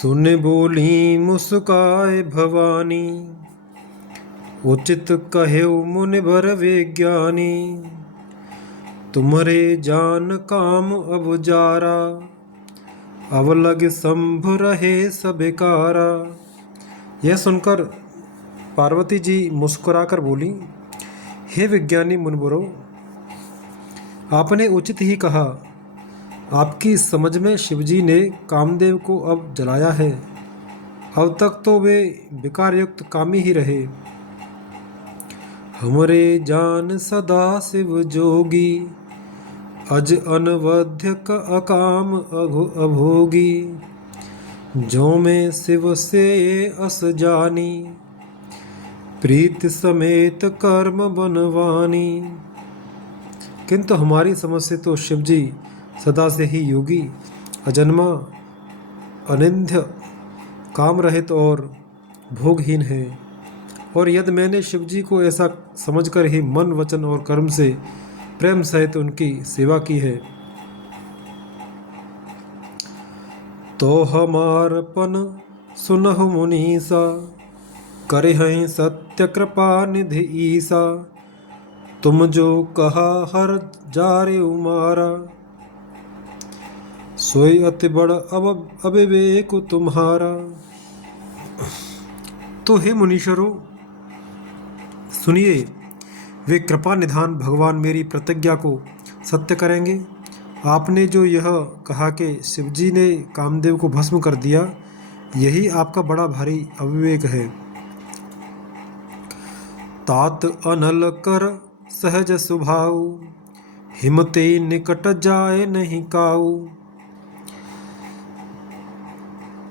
सुन बोली मुस्काए भवानी, उचित कहेउ मुनिवर विज्ञानी। तुम्हारे जान काम अब जारा, अब लग शंभु रहे सबिकारा। यह सुनकर पार्वती जी मुस्कुराकर बोली, हे विज्ञानी मुनिवरों, आपने उचित ही कहा। आपकी समझ में शिवजी ने कामदेव को अब जलाया है। अब तक तो वे विकार युक्त कामी ही रहे। हमरे जान सदा शिव जोगी, अज अनवध्य अकाम अभोगी। जो में शिव से अस जानी, प्रीत समेत कर्म बनवानी। किंतु हमारी समझ से तो शिवजी सदा से ही योगी, अजन्मा, अनिंद्य, काम रहित और भोगहीन है। और यदि मैंने शिवजी को ऐसा समझकर ही मन, वचन और कर्म से प्रेम सहित उनकी सेवा की है, तो हमारपन सुनहु मुनीसा, करे हैं सत्य कृपा निधि ईसा। तुम जो कहा हर जारे उमारा, सोई अति बड़ अब अविवेक तुम्हारा। तो हे मुनीश्वरों, सुनिए, वे कृपा निधान भगवान मेरी प्रतिज्ञा को सत्य करेंगे। आपने जो यह कहा कि शिवजी ने कामदेव को भस्म कर दिया, यही आपका बड़ा भारी अविवेक है। तात अनल कर सहज सुभाऊ, हिमते निकट जाए नहीं काऊ।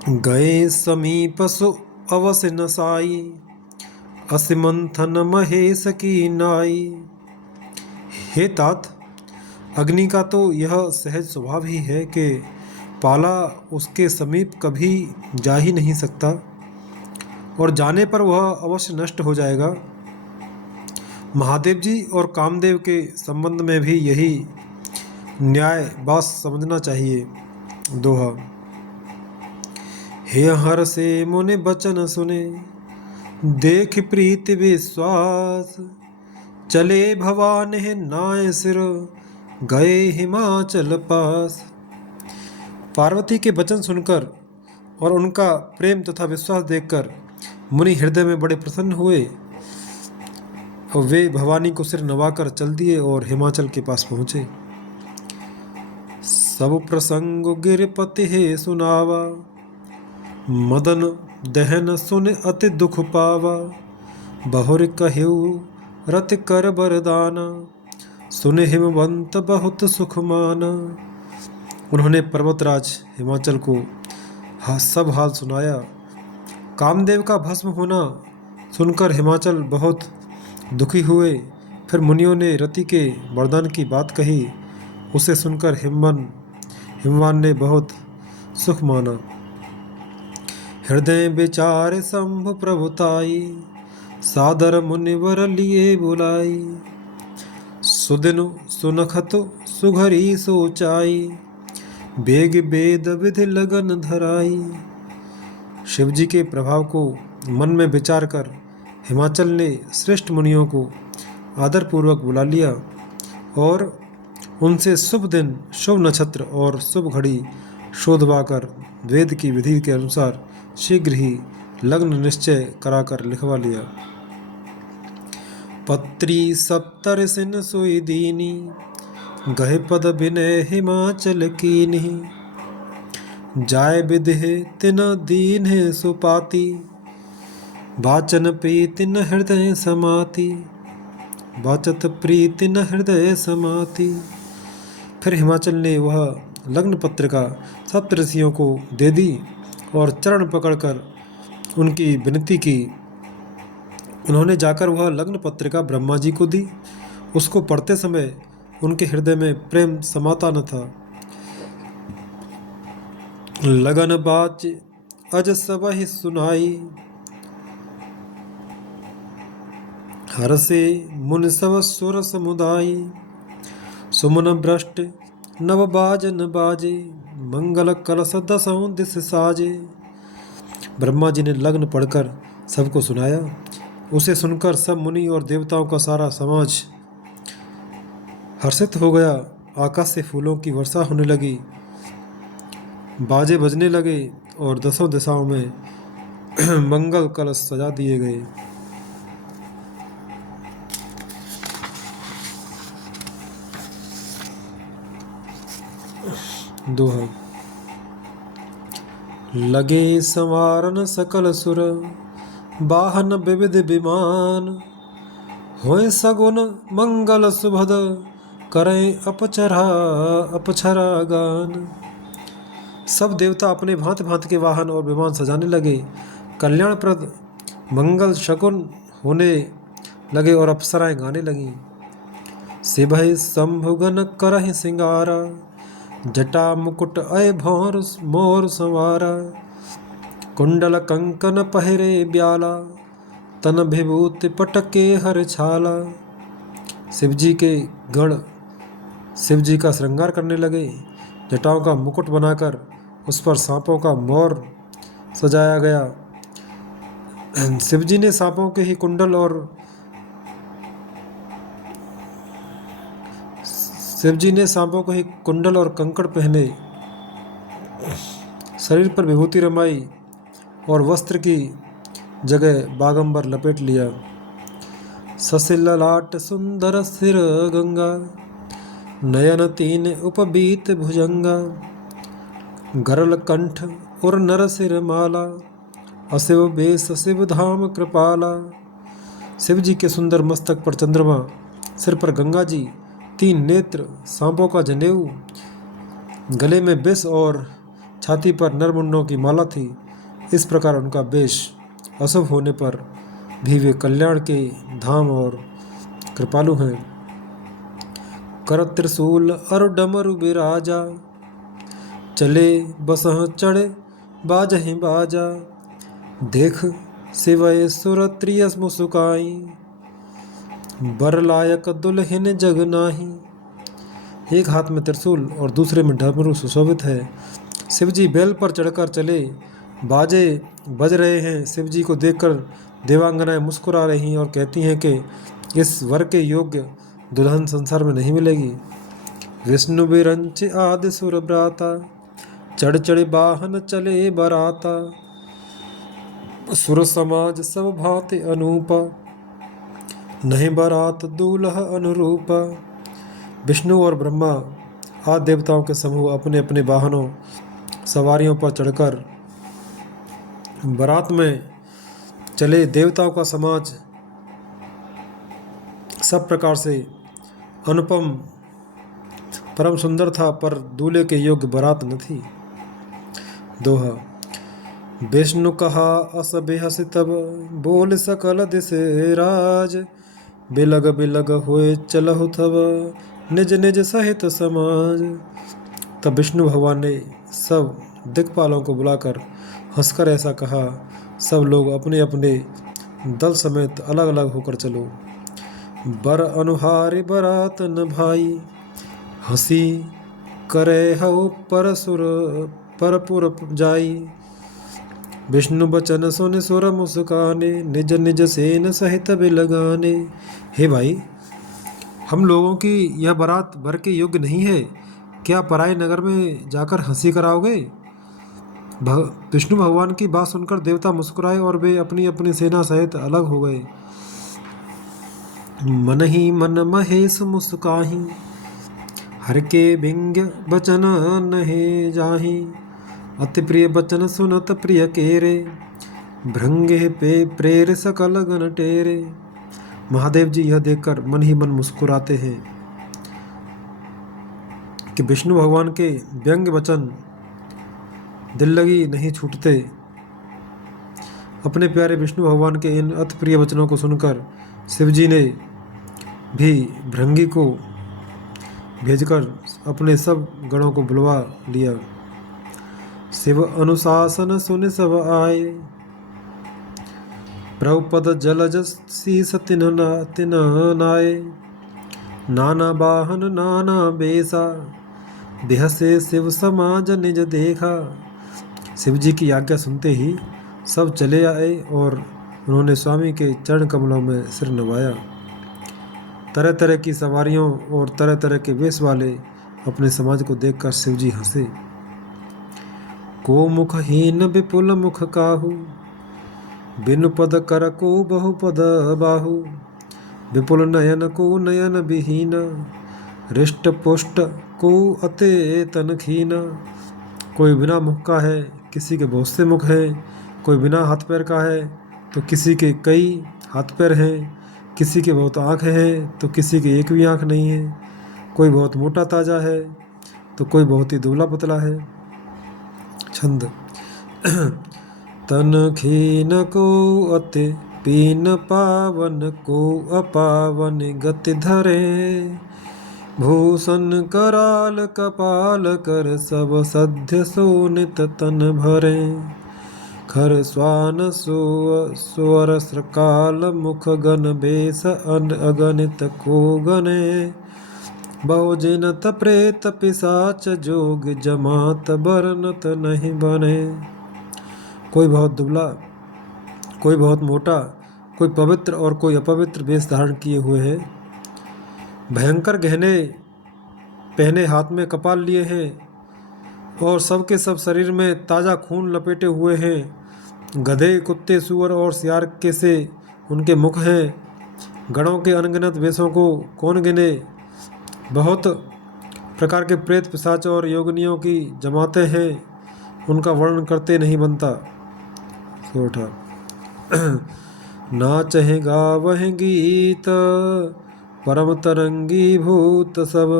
गए समीप सु अवश्य नसाई, असिमंथन महेश की नाई। हे तात, अग्नि का तो यह सहज स्वभाव ही है कि पाला उसके समीप कभी जा ही नहीं सकता, और जाने पर वह अवश्य नष्ट हो जाएगा। महादेव जी और कामदेव के संबंध में भी यही न्याय बात समझना चाहिए। दोहा। हे हर से मुनि बचन सुने, देख प्रीति विश्वास। चले भवान है नाय सिर, गए हिमाचल पास। पार्वती के वचन सुनकर और उनका प्रेम तथा विश्वास देखकर मुनि हृदय में बड़े प्रसन्न हुए, और वे भवानी को सिर नवाकर चल दिए और हिमाचल के पास पहुँचे। सब प्रसंग गिरपति है सुनावा, मदन दहन सुन अति दुख पावा। बहुर कह्यु रति कर बरदाना, सुन हिमवंत बहुत सुख माना। उन्होंने पर्वतराज हिमाचल को सब हाल सुनाया। कामदेव का भस्म होना सुनकर हिमाचल बहुत दुखी हुए। फिर मुनियों ने रति के वरदान की बात कही। उसे सुनकर हिमवान ने बहुत सुख माना। हृदय विचार शंभु प्रभुताई, सादर मुनिवर लिए बुलाई। सुदिन सुनखत सुघरी सोचाई, बेग वेद विधि लगन धराई। शिवजी के प्रभाव को मन में विचार कर हिमाचल ने श्रेष्ठ मुनियों को आदरपूर्वक बुला लिया और उनसे शुभ दिन, शुभ नक्षत्र और शुभ घड़ी शोधवाकर वेद की विधि के अनुसार शीघ्र ही लग्न निश्चय कराकर लिखवा लिया। पत्री सप्तर सिन सोई दीनी, गहे पद विनय हिमाचल कीन्ही। जाय विदेह तिन दीन है सुपाती, वाचन प्रीति न हृदय समाती। वाचत प्रीति न हृदय समाती। फिर हिमाचल ने वह लग्न पत्रिका सप्तऋषियों को दे दी और चरण पकड़कर उनकी विनती की। उन्होंने जाकर वह लग्न पत्रिका ब्रह्मा जी को दी। उसको पढ़ते समय उनके हृदय में प्रेम समाता न था। लगन बाच अज सबहि सुनाई, हरसे मुन सब सुर समुदाई। सुमन भ्रष्ट नव बाजन बाजे, मंगल कलश दसों दिस साजे। ब्रह्मा जी ने लग्न पढ़कर सबको सुनाया। उसे सुनकर सब मुनि और देवताओं का सारा समाज हर्षित हो गया। आकाश से फूलों की वर्षा होने लगी, बाजे बजने लगे और दसों दिशाओं में मंगल कलश सजा दिए गए। दोहा। लगे संवारन सकल सुर, वाहन विविध विमान, होए सगुन मंगल सुभद, करें अपचरा गान। सब देवता अपने भांति भांति के वाहन और विमान सजाने लगे। कल्याणप्रद मंगल शकुन होने लगे और अप्सराएं गाने लगीं। सिभय शंभुगन करहि सिंगारा, जटा मुकुट अय भौर मोर संवारा। कुंडल कंकन पहिरे ब्याला, तन विभूति पटके हर छाला। शिवजी के गण शिवजी का श्रृंगार करने लगे। जटाओं का मुकुट बनाकर उस पर सांपों का मोर सजाया गया। शिवजी ने सांपों के ही कुंडल और कंकड़ पहने, शरीर पर विभूति रमाई और वस्त्र की जगह बागंबर लपेट लिया। ससिल लाट सुंदर सिर गंगा, नयन तीन उपबीत भुजंगा। गरल कंठ और नर सिर माला, अशिव बेस शिव धाम कृपाला। शिव जी के सुंदर मस्तक पर चंद्रमा, सिर पर गंगा जी, तीन नेत्र, सांपों का जनेऊ, गले में विष और छाती पर नरमुंडों की माला थी। इस प्रकार उनका वेश अशुभ होने पर भी वे कल्याण के धाम और कृपालु हैं। कर त्रिशूल अरु डमरु बिराजा, चले बसह चढ़े बाजहि बाजा। देख शिवय सुर त्रियस मुसुकाई, बर लायक दुल्हन जग नाही। एक हाथ में त्रिशूल और दूसरे में डमरू सुशोभित है। शिवजी बैल पर चढ़कर चले, बाजे बज रहे हैं। शिवजी को देखकर देवांगनाएं मुस्कुरा रही हैं और कहती हैं कि इस वर के योग्य दुल्हन संसार में नहीं मिलेगी। विष्णु बिरंच आदि सुर ब्राता, चढ़ चढ़ वाहन चले बराता। सुर समाज सब भांति अनूपा, नहीं बारात दूल्हा अनुरूपा। विष्णु और ब्रह्मा आदि देवताओं के समूह अपने अपने वाहनों सवारियों पर चढ़कर बारात में चले। देवताओं का समाज सब प्रकार से अनुपम परम सुंदर था, पर दूल्हे के योग्य बारात न थी। दोहा। विष्णु कहा अस बेहस तब, बोल सकल दिस राज। बिलग बिलग हुए चलहु तब, निज निज सहित समाज। तब विष्णु भगवान ने सब दिक्पालों को बुलाकर हंसकर ऐसा कहा, सब लोग अपने अपने दल समेत अलग अलग होकर चलो। बर अनुहारी बरात न भाई, हंसी करे हऊ परपुर जाई। विष्णु बचन सुन सुर मुस्काने, निज निज सेन सहित बिलगाने। हे भाई, हम लोगों की यह बारात वर के योग्य नहीं है, क्या पराए नगर में जाकर हंसी कराओगे? विष्णु भगवान की बात सुनकर देवता मुस्कुराए और वे अपनी अपनी सेना सहित अलग हो गए। मन ही मन महेश मुस्काही, हर के बिंग बचन नहे जाही। अति प्रिय बचन सुनत प्रिय केरे, भृंगे पे प्रेर सकल गण टेरे। महादेव जी यह देखकर मन ही मन मुस्कुराते हैं कि विष्णु भगवान के व्यंग वचन दिल लगी नहीं छूटते। अपने प्यारे विष्णु भगवान के इन अति प्रिय वचनों को सुनकर शिवजी ने भी भृंगी को भेजकर अपने सब गणों को बुलवा लिया। शिव अनुशासन सुन सब आए, प्रभुपद जलज शीस तिन नाये। नाना वाहन नाना बेसा, बिहसे शिव समाज निज देखा। शिव जी की आज्ञा सुनते ही सब चले आए और उन्होंने स्वामी के चरण कमलों में सिर नवाया। तरह तरह की सवारियों और तरह तरह के वेश वाले अपने समाज को देखकर शिवजी हंसे। को मुखहीन विपुल मुख काहू, बिनु पद कर को बहुपद बाहु। विपुल नयन को नयन विहीन, हृष्ट पुष्ट को अते तन खीना। कोई बिना मुख का है, किसी के बहुत से मुख हैं। कोई बिना हाथ पैर का है तो किसी के कई हाथ पैर हैं। किसी के बहुत आँखें हैं तो किसी की एक भी आँख नहीं है। कोई बहुत मोटा ताजा है तो कोई बहुत ही दुबला पतला है। छंद। तन खीन को अति पीन पावन को अपावन गति धरे। भूषण कराल कपाल कर सब सध्य सोनित तन भरे। खर स्वान सुअर सकाल मुख गण बेस अगणित को गणे। बहुजिनत प्रेत पिशाच जोग जमात बरनत नहीं बने। कोई बहुत दुबला, कोई बहुत मोटा, कोई पवित्र और कोई अपवित्र वेश धारण किए हुए है। भयंकर गहने पहने हाथ में कपाल लिए हैं और सबके सब शरीर में ताज़ा खून लपेटे हुए हैं। गधे, कुत्ते, सूअर और सियार के से उनके मुख हैं। गणों के अनगिनत वेशों को कौन गिने। बहुत प्रकार के प्रेत, पिशाच और योगिनियों की जमातें हैं, उनका वर्णन करते नहीं बनता। सोठा। ना चहे गावह गीत, परम तरंगी भूत सब।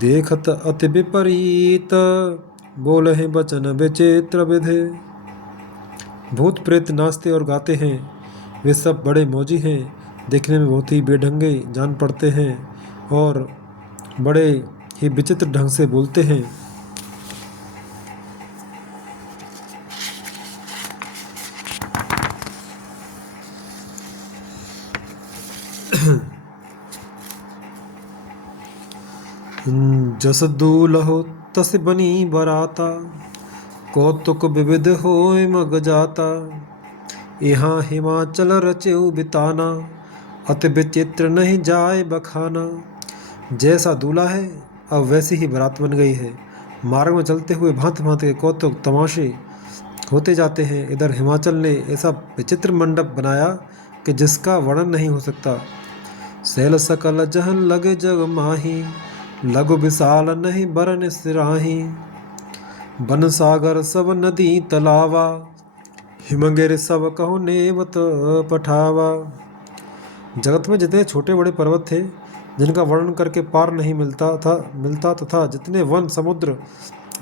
देखत अति विपरीत, बोलहि बचन विचित्र विधि। भूत प्रेत नाचते और गाते हैं, वे सब बड़े मौजी हैं, देखने में बहुत ही बेढंगे जान पड़ते हैं और बड़े ही विचित्र ढंग से बोलते हैं। जस दूलहो तस बनी बराता, कौतुक विविध होय मग जाता। यहाँ हिमाचल रचेऊ बिताना, अति विचित्र नहीं जाए बखाना। जैसा दूल्हा है अब वैसी ही बारात बन गई है। मार्ग में चलते हुए भांति भांति के कौतुक तमाशे होते जाते हैं। इधर हिमाचल ने ऐसा विचित्र मंडप बनाया कि जिसका वर्णन नहीं हो सकता। सैल सकल जहन लगे जग माही, लघु विशाल नहीं बरन सिराही। बन सागर सब नदी तलावा, हिमगिर सब कहो नेवत पठावा। जगत में जितने छोटे बड़े पर्वत थे जिनका वर्णन करके पार नहीं मिलता तथा जितने वन, समुद्र,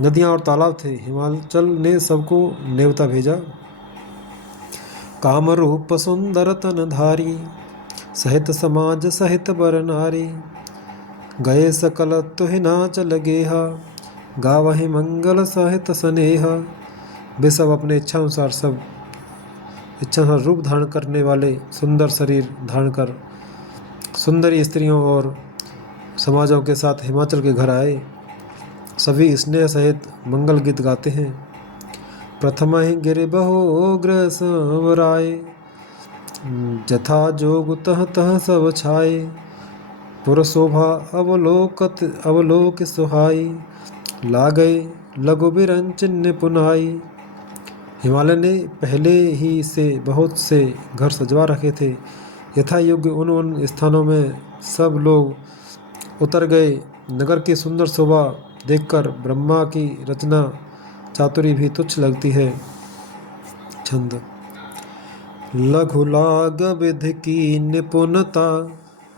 नदियाँ और तालाब थे, हिमाचल ने सबको नेवता भेजा। काम रूप सुंदर तन धारी, सहित समाज सहित बर नारी। गए सकल तुहि नाच लगेहा, गावहि मंगल सहित स्नेहा। वे सब अपने इच्छा अनुसार रूप धारण करने वाले सुंदर शरीर धारण कर सुंदरी स्त्रियों और समाजों के साथ हिमाचल के घर आए। सभी स्नेह सहित मंगल गीत गाते हैं। प्रथम ही गिर बहो ग्रह संवराए, जथा जोग तह तह सब छाए। पुर शोभा अवलोक सुहाई, लागय लघु बिरंचिन पुनाई। हिमालय ने पहले ही से बहुत से घर सजवा रखे थे। यथा योग्य उन स्थानों में सब लोग उतर गए। नगर की सुंदर शोभा देखकर ब्रह्मा की रचना चातुरी भी तुच्छ लगती है। छंद। लघु लाग विधि की निपुणता,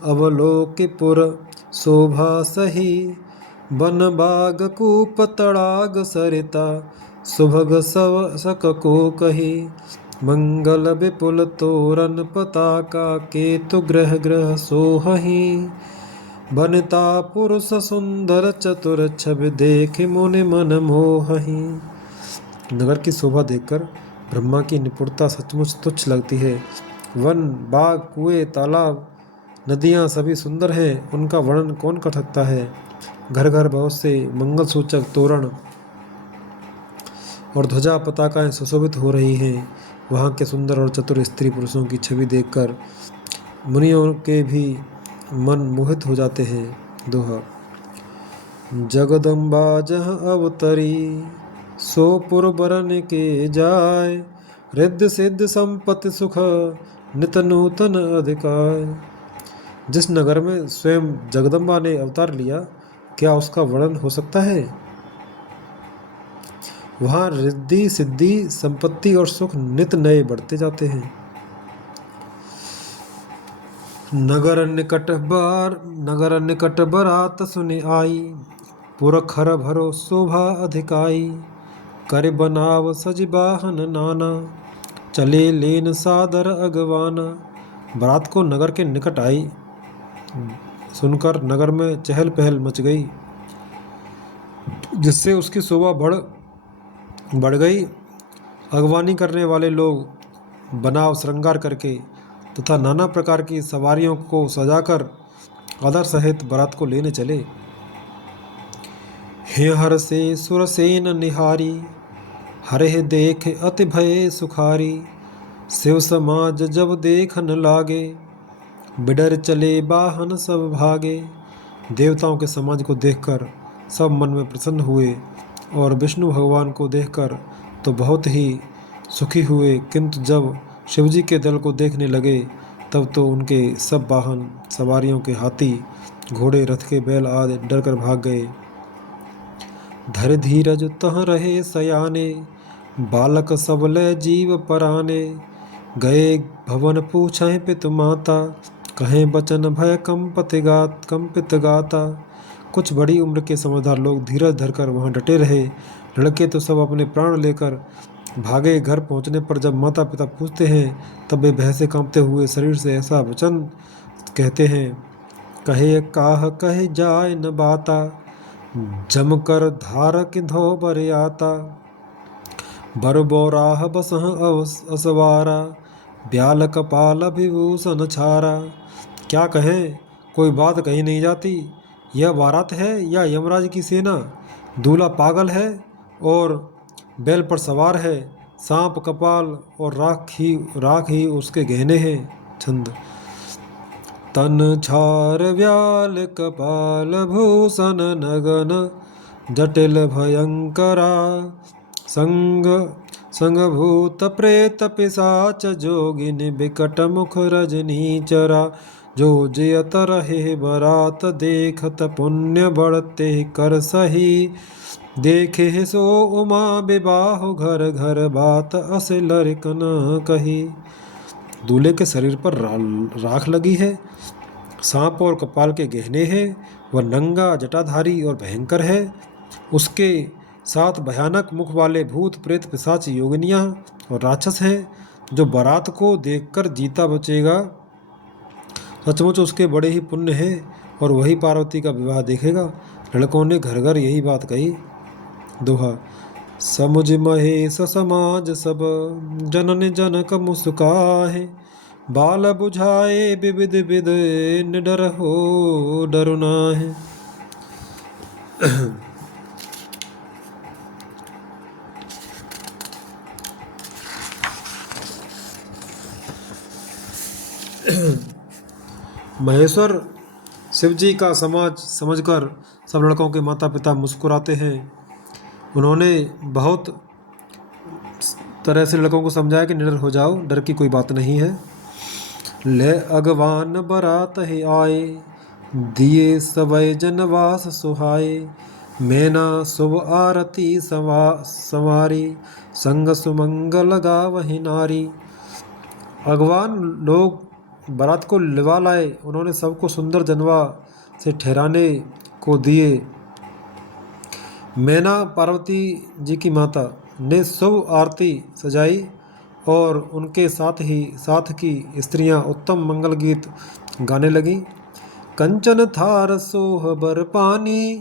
अवलोकिपुर शोभा सही। बन बाग कूप तड़ाग सरिता, सुभग सक को कही। मंगल विपुल तोरण पताका, केतु ग्रह ग्रह सोहही। बनिता पुरुष सुंदर चतुर, छवि देख मुनि मन मोहही। नगर की शोभा देखकर ब्रह्मा की निपुणता सचमुच तुच्छ लगती है। वन, बाग, कुएं, तालाब, नदियाँ सभी सुंदर हैं, उनका वर्णन कौन कर सकता है। घर घर बहुत से मंगल सूचक तोरण और ध्वजा पताकाएं सुशोभित हो रही हैं। वहाँ के सुंदर और चतुर स्त्री पुरुषों की छवि देखकर मुनियों के भी मन मोहित हो जाते हैं। दोहा। जगदम्बा जहाँ अवतरी सो पुर बरन के जाय, रिद्ध सिद्ध संपत्ति सुख नित नूतन अधिकार। जिस नगर में स्वयं जगदम्बा ने अवतार लिया, क्या उसका वर्णन हो सकता है। वहाँ रिद्धि सिद्धि संपत्ति और सुख नित नए बढ़ते जाते हैं। नगर निकट बरात सुनि आई, पुरखर भरो शोभा अधिकाई। कर बनाव सज बाहन नाना, चले लेन सादर अगवाना। बारात को नगर के निकट आई सुनकर नगर में चहल पहल मच गई, जिससे उसकी शोभा बढ़ गई। अगवानी करने वाले लोग बनाव श्रृंगार करके तथा नाना प्रकार की सवारियों को सजाकर आदर सहित बारात को लेने चले। हे हर से सुरसेन निहारी, हरे देख अति भय सुखारी। शिव समाज जब देखन लागे, बिडर चले बाहन सब भागे। देवताओं के समाज को देखकर सब मन में प्रसन्न हुए और विष्णु भगवान को देखकर तो बहुत ही सुखी हुए, किंतु जब शिवजी के दल को देखने लगे तब तो उनके सब वाहन सवारियों के हाथी घोड़े रथ के बैल आदि डरकर भाग गए। धर धीरज तह रहे सयाने, बालक सबले जीव पराने। गए भवन पूछे पितु माता, कहें बचन भय कंपित गाता। कुछ बड़ी उम्र के समझदार लोग धीरज धरकर वहाँ डटे रहे। लड़के तो सब अपने प्राण लेकर भागे। घर पहुँचने पर जब माता पिता पूछते हैं तब वे भय से कांपते हुए शरीर से ऐसा वचन कहते हैं। कहे काह कहे जाय न बाता, जमकर धार किधो बर आता। बर बोराह बसह असवारा, ब्याल कपाल विभूषण छारा। क्या कहें, कोई बात कही नहीं जाती। यह बारात है या यमराज की सेना। दूल्हा पागल है और बैल पर सवार है। सांप कपाल और राख ही उसके गहने हैं। छंद। तन छार व्याल कपाल भूषण नगन, जटिल भयंकरा। संग भूत प्रेत पिशाच जोगिन, बिकट मुख रजनीचरा। जो जियत रहे बरात देखत, पुण्य बढ़ते कर सही। देखे सो उमा विवाह, घर घर बात अस लरिकन कही। दूल्हे के शरीर पर राख लगी है, सांप और कपाल के गहने हैं। वह नंगा जटाधारी और भयंकर है। उसके साथ भयानक मुख वाले भूत प्रेत पिशाच योगिनियाँ और राक्षस हैं। जो बारात को देखकर जीता बचेगा, सचमुच उसके बड़े ही पुण्य हैं और वही पार्वती का विवाह देखेगा। लड़कों ने घर घर यही बात कही। दोहा। समुझ महेश समाज सब, जनन जनक मुस्काहे। बाल बुझाए विविध विद, निडर हो डरु नाहि। महेश्वर शिव जी का समाज समझकर सब लड़कों के माता पिता मुस्कुराते हैं। उन्होंने बहुत तरह से लड़कों को समझाया कि निडर हो जाओ, डर की कोई बात नहीं है। ले अगवान बरात ही आए, दिए सबय जनवास सुहाए। मैना शुभ आरती संवारी, संग सुमंगल गावहि नारी। अगवान लोग बारात को लिवा लाए। उन्होंने सबको सुंदर जनवा से ठहराने को दिए। मैना पार्वती जी की माता ने शुभ आरती सजाई और उनके साथ की स्त्रियां उत्तम मंगल गीत गाने लगीं। कंचन थार सोह बर पानी,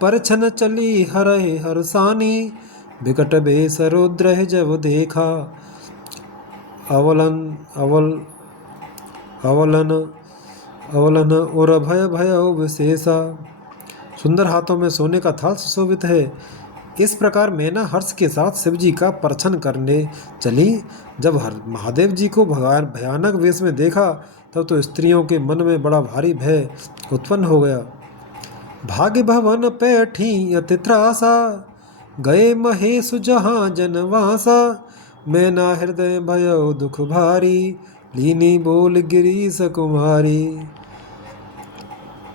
परछन चली हरहि हरसानी। बिकट बेस रुद्र जब देखा, अवलन और भय विशेषा। सुंदर हाथों में सोने का थाल सुशोभित है। इस प्रकार मैना हर्ष के साथ शिव जी का परछन करने चली। जब महादेव जी को भगवान भयानक वेश में देखा तब तो स्त्रियों के मन में बड़ा भारी भय उत्पन्न हो गया। भाग्य भवन पैठी अति त्रासा, गए महेश जहाँ जनवासा। मैना हृदय भयो दुख भारी, लीनी बोल गिरीश कुमारी।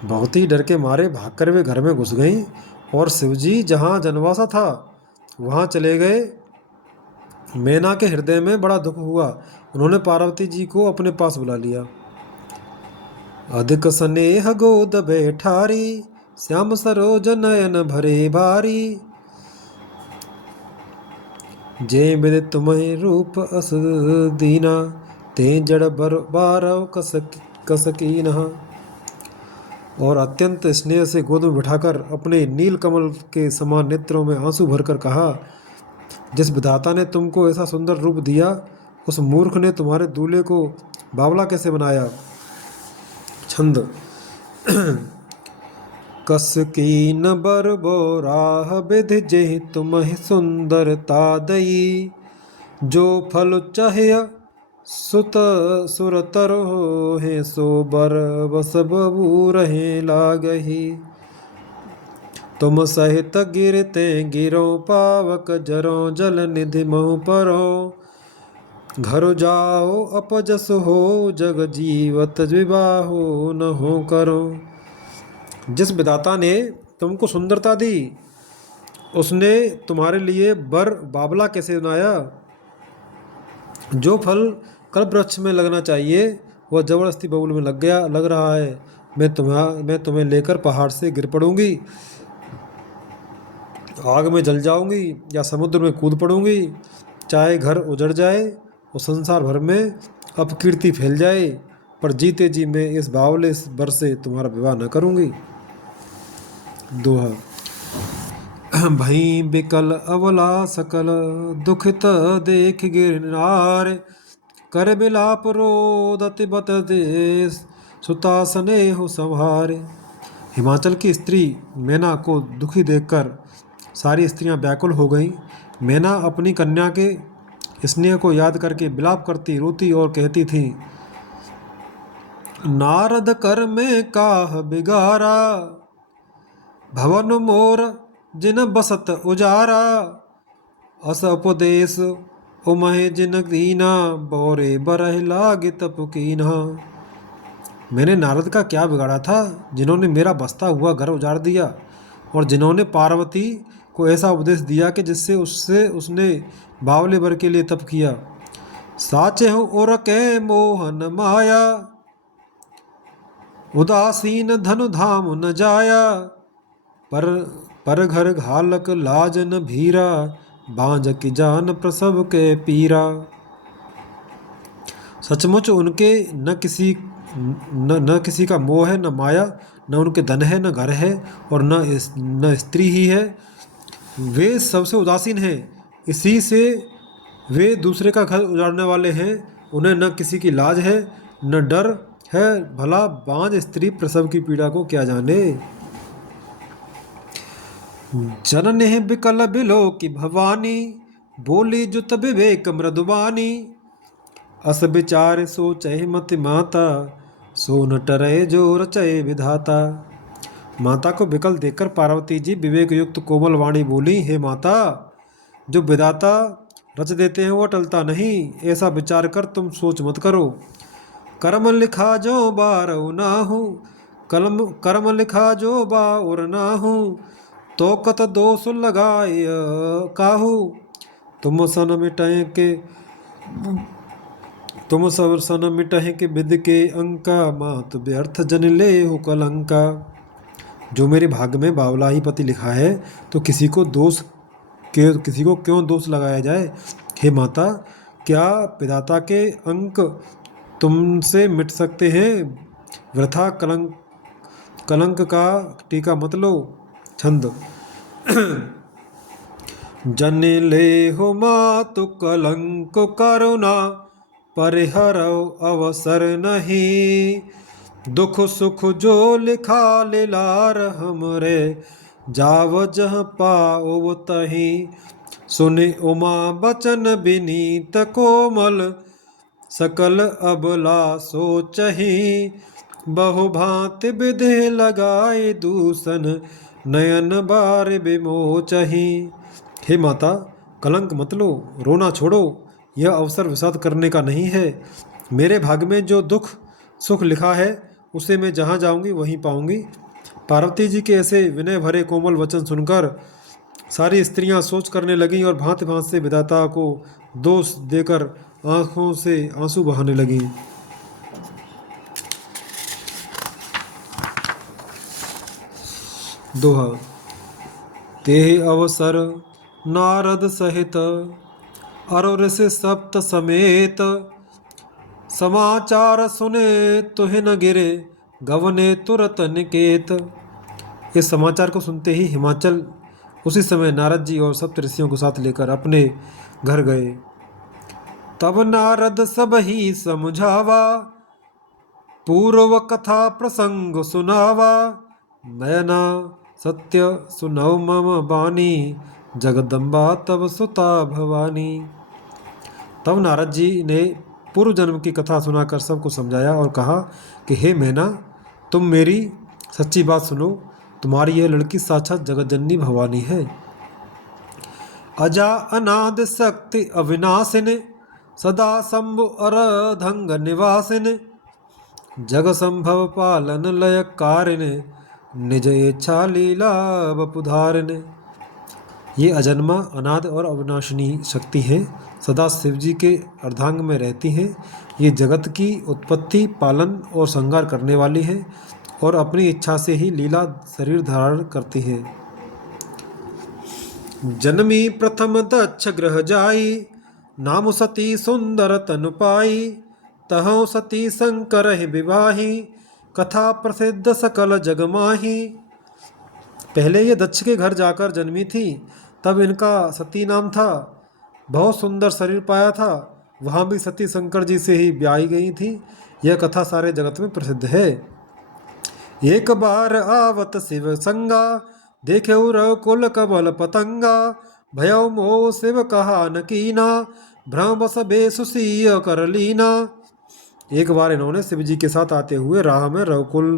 बहुत ही डर के मारे भागकर वे घर में घुस गईं और शिवजी जहाँ जनवासा था वहाँ चले गए। मैना के हृदय में बड़ा दुख हुआ। उन्होंने पार्वती जी को अपने पास बुला लिया। अधिक स्नेह गोद बैठारी, श्याम सरोज नयन भरे भारी। जे विद तुम्हें रूप अस दीना, ते जड़ बर बारव कसकीना। और अत्यंत स्नेह से गोद में बिठाकर अपने नील कमल के समान नेत्रों में आंसू भरकर कहा, जिस विधाता ने तुमको ऐसा सुंदर रूप दिया, उस मूर्ख ने तुम्हारे दूल्हे को बावला कैसे बनाया। छंद। कस कीन बर बोराह विधि जेहि तुम्हि सुंदरता दई। जो फल चाहे सुत सुर तरो है, सो बर बस बबू रहे लागही। तुम सहित गिरते गिरो पावक, जरो जल निधि महु परो। घर जाओ अपजस हो, जग जीवत विवाहो न हो करो। जिस विधाता ने तुमको सुंदरता दी, उसने तुम्हारे लिए बर बाबला कैसे बनाया। जो फल कल्प वृक्ष में लगना चाहिए वह जबरदस्ती बबूल में लग रहा है। मैं तुम्हें लेकर पहाड़ से गिर पड़ूंगी, आग में जल जाऊंगी या समुद्र में कूद पड़ूंगी। चाहे घर उजड़ जाए और संसार भर में अपकीर्ति फैल जाए, पर जीते जी मैं इस बावले बर से तुम्हारा विवाह न करूंगी। दोहा। भई बिकल अवला सकल, दुखित देख गिरनार। कर बिलाप रोद अति बत देश, सुता स्नेह संहारे। हिमाचल की स्त्री मैना को दुखी देखकर सारी स्त्रियां व्याकुल हो गईं। मैना अपनी कन्या के स्नेह को याद करके विलाप करती, रोती और कहती थी, नारद कर में काह बिगारा, भवन मोर जिन बसत उजारा। अस उपदेश उमहे जिन दीना, बोरे बरह लागे तप कीना। मैंने नारद का क्या बिगाड़ा था, जिन्होंने मेरा बसता हुआ घर उजाड़ दिया और जिन्होंने पार्वती को ऐसा उपदेश दिया कि जिससे उसने बावले बर के लिए तप किया। साचे हूँ और के मोहन माया, उदासीन धनु धाम न जाया। पर घर घालक लाज न भीरा, बांझ की जान प्रसव के पीरा। सचमुच उनके न किसी का मोह है, न माया, न उनके धन है, न घर है और न स्त्री ही है। वे सबसे उदासीन हैं, इसी से वे दूसरे का घर उजाड़ने वाले हैं। उन्हें न किसी की लाज है न डर है। भला बांझ स्त्री प्रसव की पीड़ा को क्या जाने। जनने बिकल बिलो की भवानी, बोली जुत विवेक मृदुबानी। अस विचार सोचै मति माता, सो न टरै जो रचय विधाता। माता को विकल देखकर पार्वती जी विवेक युक्त कोमल वाणी बोली, हे माता, जो विधाता रच देते हैं वो टलता नहीं, ऐसा विचार कर तुम सोच मत करो। कर्म लिखा जो बार ना हूँ, कर्म लिखा जो बार ना हूँ, तो कत दोष लगाय काहू। तुम सब सन मिटहे के विद के अंका, मात व्यर्थ जन ले हो कलंका। जो मेरे भाग्य में बावला ही पति लिखा है तो किसी को क्यों दोष लगाया जाए। हे माता, क्या विधाता के अंक तुमसे मिट सकते हैं। वृथा कलंक का टीका मत लो। छंद। जन ले हो मातु कलंक करुणा, परिहरो अवसर नहीं। दुख सुख जो लिखा लिलार हमरे, जाव जह पाओ तहीं सुनि उमा बचन बिनीत कोमल सकल अबला सोचहि बहु भांति विधि लगाए दूषण नयन बार विमोचहि। हे माता, कलंक मत लो, रोना छोड़ो, यह अवसर विषाद करने का नहीं है। मेरे भाग्य में जो दुख सुख लिखा है उसे मैं जहाँ जाऊंगी वहीं पाऊंगी। पार्वती जी के ऐसे विनय भरे कोमल वचन सुनकर सारी स्त्रियां सोच करने लगीं और भांति भांति से विधाता को दोष देकर आंखों से आंसू बहाने लगीं। दोहा। तेह अवसर नारद सहित अरो ऋषि सप्त समेत समाचार सुने तुहि न गिरे गवने तुरत निकेत। इस समाचार को सुनते ही हिमाचल उसी समय नारद जी और सप्त ऋषियों को साथ लेकर अपने घर गए। तब नारद सब ही समझावा पूर्व कथा प्रसंग सुनावा नयना सत्य सुनौ मम बानी जगदम्बा तब सुता भवानी। तब नारद जी ने पूर्व जन्म की कथा सुनाकर सबको समझाया और कहा कि हे मैना, तुम मेरी सच्ची बात सुनो, तुम्हारी यह लड़की साक्षात जगतजननी भवानी है। अजा अनाद शक्ति अविनाशिन सदा शंभु अरधंग निवासिन जग संभव पालन लय कारिन निज इच्छा लीला वपुधारिन। ये अजन्मा अनाद और अविनाशिनी शक्ति हैं, सदा शिव जी के अर्धांग में रहती हैं। ये जगत की उत्पत्ति पालन और संहार करने वाली हैं और अपनी इच्छा से ही लीला शरीर धारण करती हैं। जन्मी प्रथम दक्ष ग्रह जाई नाम सती सुंदर तनु पाई तहु सती शंकर विवाही कथा प्रसिद्ध सकल जग माही। पहले ये दक्ष के घर जाकर जन्मी थी, तब इनका सती नाम था। बहुत सुंदर शरीर पाया था, वहाँ भी सती शंकर जी से ही ब्याही गई थी। यह कथा सारे जगत में प्रसिद्ध है। एक बार आवत शिव संगा देखे रघुकुल कमल पतंगा भयउ मोह शिव कहा न कीना भ्रम बस बेसुसीय कर लीना। एक बार इन्होंने शिव जी के साथ आते हुए राह में रघुकुल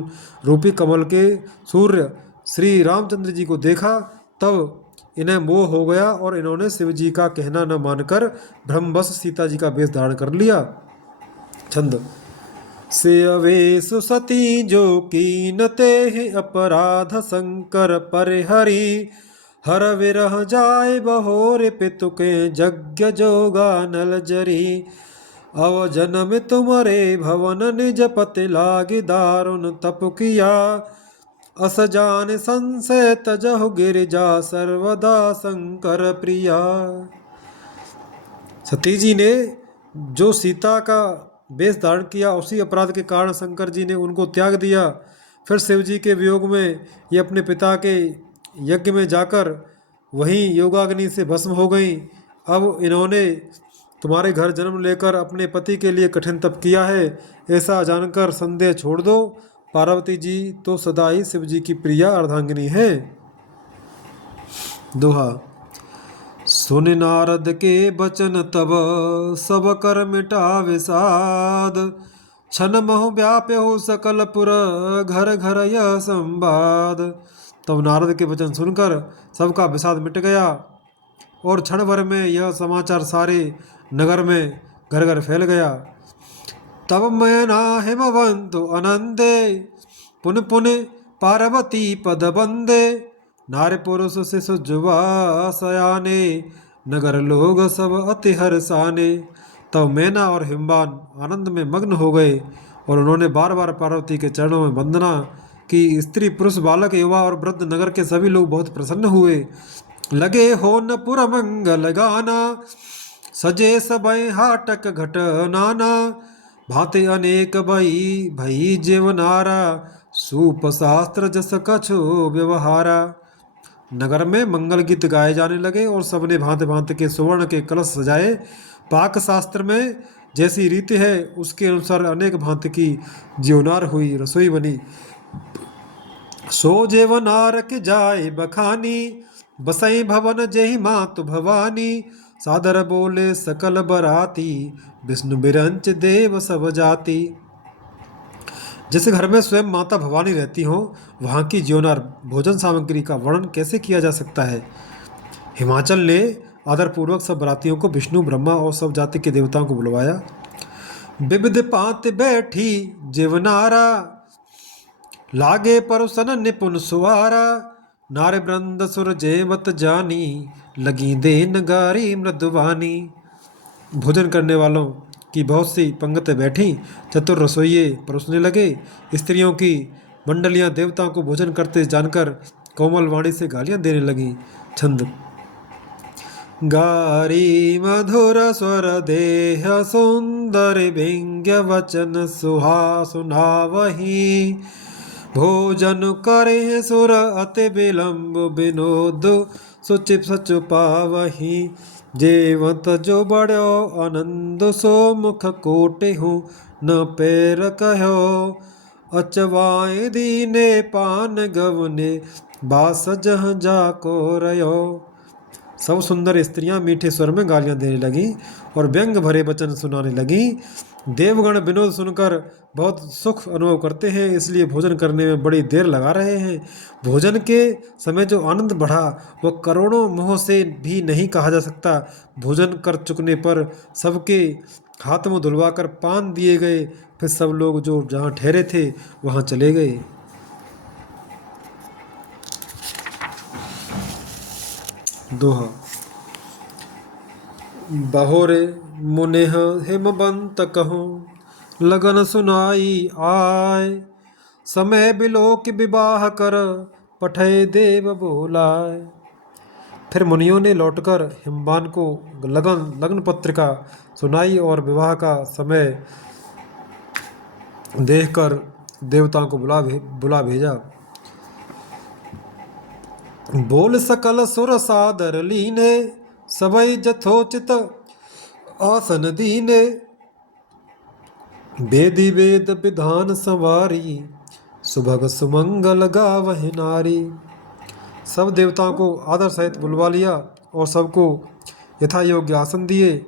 रूपी कमल के सूर्य श्री रामचंद्र जी को देखा, तब इन्हें मोह हो गया और इन्होंने शिव जी का कहना न मानकर ब्रह्मवश सीता जी का वेश धारण कर लिया। छंद। से अवेश सती जो कीन ते अपराध शंकर परिहरी हर विरह जाय बहोर पितु के यज्ञ जोगा नल जरी अव जन्म तुमरे भवन निज पति लागी दारुण तप किया अस जान संशय तजहु गिरिजा सर्वदा शंकर प्रिया। सती जी ने जो सीता का वेश धारण किया, उसी अपराध के कारण शंकर जी ने उनको त्याग दिया। फिर शिव जी के वियोग में ये अपने पिता के यज्ञ में जाकर वहीं योगाग्नि से भस्म हो गई। अब इन्होंने तुम्हारे घर जन्म लेकर अपने पति के लिए कठिन तप किया है, ऐसा जानकर संदेह छोड़ दो। पार्वती जी तो सदा ही शिव जी की प्रिया अर्धांगिनी है। दोहा। सुन नारद के बचन तब सब कर मिटा विषाद छन महु व्याप्यहु सकल पुर घर घर यह संवाद। तब नारद के वचन सुनकर सबका विषाद मिट गया और क्षण भर में यह समाचार सारे नगर में घर घर फैल गया। तब मैना हिमवंतु अनंदे पुन पुन पार्वती पद बंदे नारी पुरुष शिशु जुवा सयाने नगर लोग सब अति हर्षाने। तब मैना और हिमवान आनंद में मग्न हो गए और उन्होंने बार बार पार्वती के चरणों में वंदना की। स्त्री पुरुष बालक युवा और वृद्ध नगर के सभी लोग बहुत प्रसन्न हुए। लगे हो न पुर मंगल गाना सजे सबय हाटक घट नाना भाते अनेक भई भई जीवनारा सूप शास्त्र जस कछु व्यवहारा। नगर में मंगल गीत गाए जाने लगे और सबने भांति भांति के सुवर्ण के कलश सजाए। पाक शास्त्र में जैसी रीति है उसके अनुसार अनेक भांति की जीवनार हुई, रसोई बनी। सो जेव नारक जाय बखानी, बसई भवन जेहि मातु भवानी। सादर बोले सकल बराती, विष्णु बिरंच देव सब जाति। जैसे घर में स्वयं माता भवानी रहती हो, वहाँ की ज्योनार भोजन सामग्री का वर्णन कैसे किया जा सकता है। हिमाचल ने आदरपूर्वक सब बरातियों को विष्णु ब्रह्मा और सब जाति के देवताओं को बुलवाया। विविध पात बैठी जीवनारा, लागे परुसन निपुण सुवारा। नार वृंद सुर जेवत जानी, लगी देन गारी मृदुवानी। भोजन करने वालों की बहुत सी पंगतें बैठी, चतुर रसोइये परोसने लगे। स्त्रियों की मंडलियां देवताओं को भोजन करते जानकर कोमल वाणी से गालियां देने लगी। छंद। गारी मधुर स्वर देह सुंदर, व्यंग्य वचन सुनावही। भोजन करे सुर अति विलंब, विनोद सुचिप सचुपावही। जेवत जो बड़ो आनंद, सो मुख कोटे हूँ न पैर कहो। अचवाए दीने पान गवने, बास जह जाको रयो। सब सुंदर स्त्रियां मीठे स्वर में गालियां देने लगी और व्यंग भरे वचन सुनाने लगी। देवगण विनोद सुनकर बहुत सुख अनुभव करते हैं, इसलिए भोजन करने में बड़ी देर लगा रहे हैं। भोजन के समय जो आनंद बढ़ा वह करोड़ों मुँह से भी नहीं कहा जा सकता। भोजन कर चुकने पर सबके हाथ मुँह धुलवाकर पान दिए गए। फिर सब लोग जो जहाँ ठहरे थे वहाँ चले गए। दोहा। बहोरे मुनेह हिमबंत कहो, लगन सुनाई आय। समय बिलोक विवाह कर, पठय देव बोलाय। फिर मुनियों ने लौटकर हिमवान को लग्न पत्रिका सुनाई और विवाह का समय देखकर देवताओं को बुला भेजा। बोल सकल सुर सादर लीने, सबई जथोचित आसन दीने। वेदी वेद विधान संवारी, सुभग सुमंगल गावहि नारी। सब देवताओं को आदर सहित बुलवा लिया और सबको यथा योग्य आसन दिए।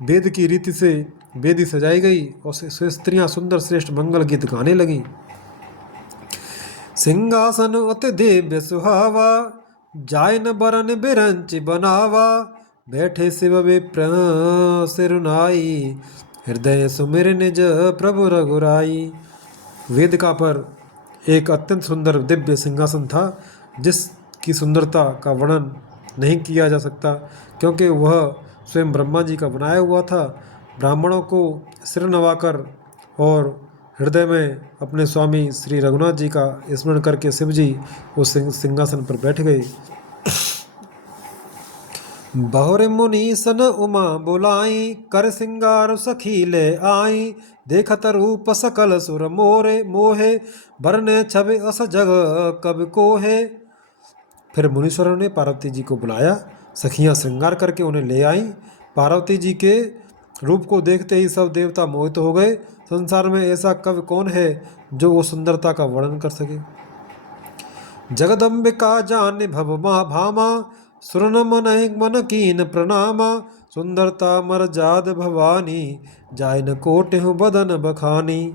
वेद की रीति से वेदी सजाई गई और स्त्रियां सुंदर श्रेष्ठ मंगल गीत गाने लगीं। सिंहासन अति दिव्य सुहावा, जाय न बरन बिरंच बनावा। बैठे शिव विप्र सिरुनाई, हृदय सुमिर निज प्रभु रघुराई। वेदिका पर एक अत्यंत सुंदर दिव्य सिंहासन था, जिसकी सुंदरता का वर्णन नहीं किया जा सकता, क्योंकि वह स्वयं ब्रह्मा जी का बनाया हुआ था। ब्राह्मणों को सिर नवाकर और हृदय में अपने स्वामी श्री रघुनाथ जी का स्मरण करके शिव जी उस सिंहासन पर बैठ गए। बहुर मुनीसन उमा बुलाई, कर सिंगार सखी ले आई। देखत रूप सकल सुर मोरे मोहे, बरने छवि अस जग कब कोहे। फिर मुनीश्वरों ने पार्वती जी को बुलाया, सखियां श्रृंगार करके उन्हें ले आईं। पार्वती जी के रूप को देखते ही सब देवता मोहित हो गए। संसार में ऐसा कवि कौन है जो वो सुंदरता का वर्णन कर सके। जगदम्बिका जाने भव भामा, सुरन मन कीन प्रणामा। सुंदरता मर जाद भवानी, जाय न कोट हूँ बदन बखानी।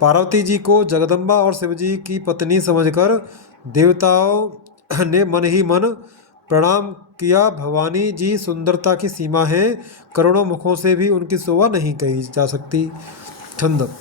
पार्वती जी को जगदम्बा और शिव जी की पत्नी समझकर देवताओं ने मन ही मन प्रणाम किया। भवानी जी सुंदरता की सीमा है, करोड़ों मुखों से भी उनकी शोभा नहीं कही जा सकती। छंद।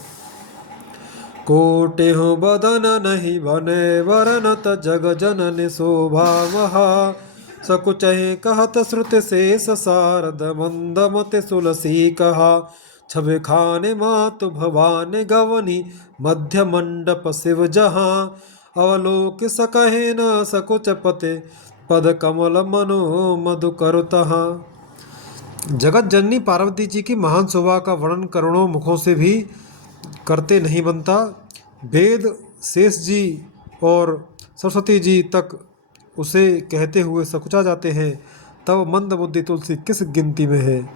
कोटे हो बदन नहीं बने, वरनत जग जनन शोभा महा। सकुचहि कहत श्रुत शेष सारद, मंद मत सुलसी कहा। छवि खाने मातु भवान गवनी, मध्य मंडप शिव जहाँ। अवलोक सकहे न सकुच पते, पद कमल मनो मधु करु तहाँ। जगत जननी पार्वती जी की महान शोभा का वर्णन करोड़ों मुखों से भी करते नहीं बनता। वेद शेष जी और सरस्वती जी तक उसे कहते हुए सकुचा जाते हैं, तब मंद बुद्धि तुलसी किस गिनती में है।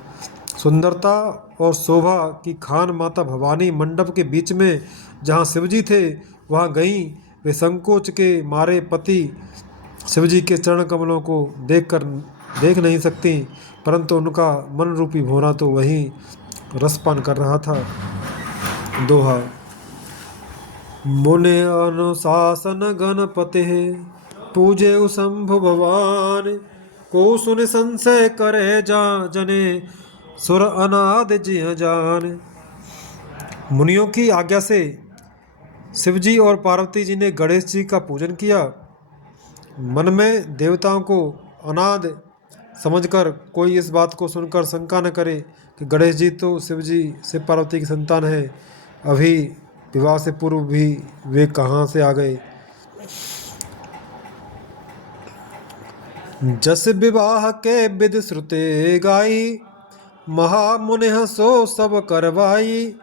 सुंदरता और शोभा की खान माता भवानी मंडप के बीच में जहाँ शिवजी थे वहाँ गईं। वे संकोच के मारे पति शिवजी के चरण कमलों को देख नहीं सकती, परंतु उनका मन रूपी भौरा तो वहीं रसपान कर रहा था। दोहा। मुने अनुशासन गणपति पूजे शंभु भगवान, को सुन संशय करे जा जने सुर अनाद जिय जान। मुनियों की आज्ञा से शिवजी और पार्वती जी ने गणेश जी का पूजन किया। मन में देवताओं को अनाद समझकर कोई इस बात को सुनकर शंका न करे कि गणेश जी तो शिवजी से पार्वती की संतान है, अभी विवाह से पूर्व भी वे कहाँ से आ गए। जस विवाह के विध श्रुते गाई, महामुनि सो सब करवाई।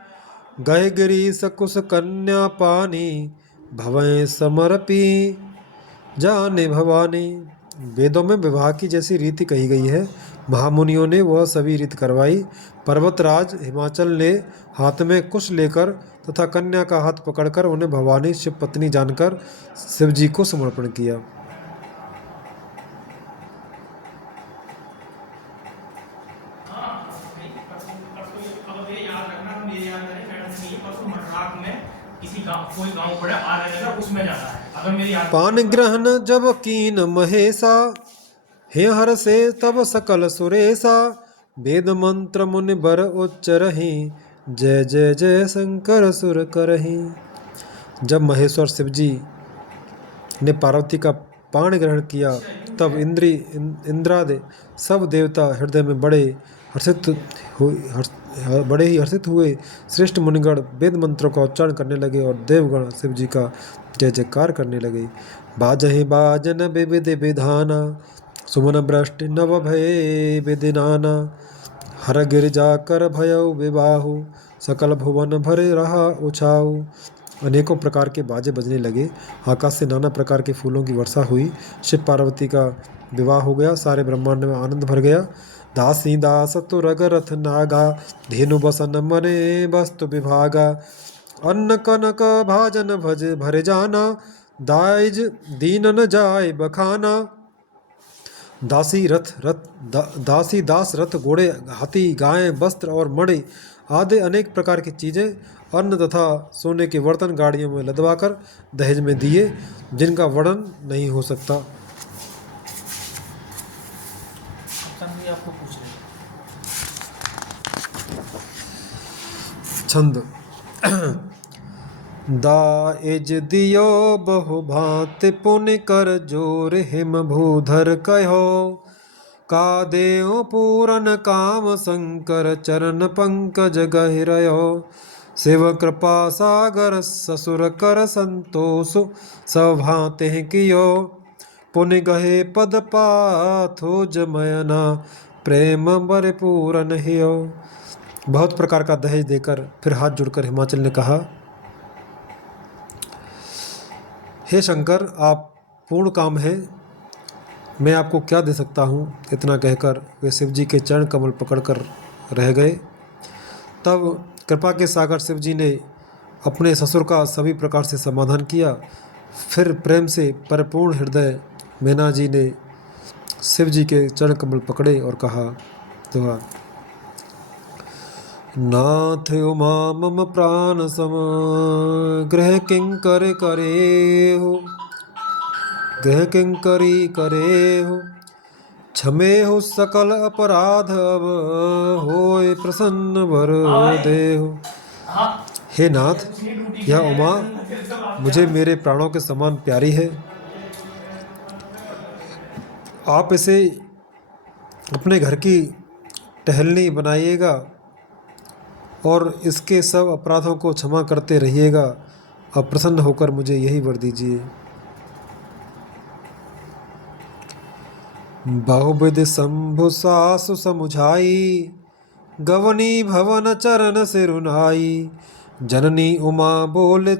गए गिरीश कुश कन्या पानी, भवै समर्पी जाने भवानी। वेदों में विवाह की जैसी रीति कही गई है, महामुनियों ने वह सभी रीति करवाई। पर्वतराज हिमाचल ने हाथ में कुश लेकर तथा कन्या का हाथ पकड़कर उन्हें भवानी शिव पत्नी जानकर शिव जी को समर्पण किया। पान ग्रहण जब कीन महेशा, हे हर से तब सकल सुरेशा। वेद मंत्र मुनि बर उच्चरहि, जय जय जय शंकर सुर करहि। जब महेश्वर शिवजी ने पार्वती का पान ग्रहण किया, तब इंद्रादि सब देवता हृदय में बड़े ही हर्षित हुए। श्रेष्ठ मुनिगण वेद मंत्रों का उच्चारण करने लगे और देवगण शिव जी का जय जयकार करने लगे। बाजहि बाजन विविध विधाना, सुमन वृष्टि नव भय विदिनाना। हर गिरिजा कर भयउ विवाहु, सकल भुवन भरे रहा उछाऊ। अनेकों प्रकार के बाजे बजने लगे, आकाश से नाना प्रकार के फूलों की वर्षा हुई। शिव पार्वती का विवाह हो गया, सारे ब्रह्मांड में आनंद भर गया। दासी दास तुरग रथ नागा, धेनु बसन मने वस्तु विभागा। अन्न कनक भाजन भज भरे जाना, दाइज दीन न जाय बखाना। दासी दास रथ घोड़े हाथी गायें वस्त्र और मणि आदि अनेक प्रकार की चीजें अन्न तथा सोने के बर्तन गाड़ियों में लदवाकर दहेज में दिए, जिनका वर्णन नहीं हो सकता। छंद। दाइज दियो बहु भांति पुण्य कर जोर, हिम भूधर कहो का देओ पूरन काम। शंकर चरण पंकज गहिरयो, शिव कृपा सागर ससुर कर संतोष। सब भांति कियो पुण्य गहे पद पाथो, जमयना प्रेम बर पूरन हियो। बहुत प्रकार का दहेज देकर फिर हाथ जोड़कर हिमाचल ने कहा, हे शंकर, आप पूर्ण काम हैं, मैं आपको क्या दे सकता हूँ। इतना कहकर वे शिव जी के चरण कमल पकड़कर रह गए। तब कृपा के सागर शिव जी ने अपने ससुर का सभी प्रकार से समाधान किया। फिर प्रेम से परिपूर्ण हृदय मैना जी ने शिव जी के चरण कमल पकड़े और कहा, दोहा। नाथ उमा मम प्राण सम, गृह किंकर करे हो। गृह किंकरी करे हो, क्षमे हो सकल अपराध। अब होय प्रसन्न वर देहो। हे नाथ, यह उमा मुझे मेरे प्राणों के समान प्यारी है। आप इसे अपने घर की टहलनी बनाइएगा और इसके सब अपराधों को क्षमा करते रहिएगा। अब प्रसन्न होकर मुझे यही वर दीजिए। बहुविध शंभु सासु समुझाई, गवनी भवन चरण सिरुनाई। जननी उमा बोले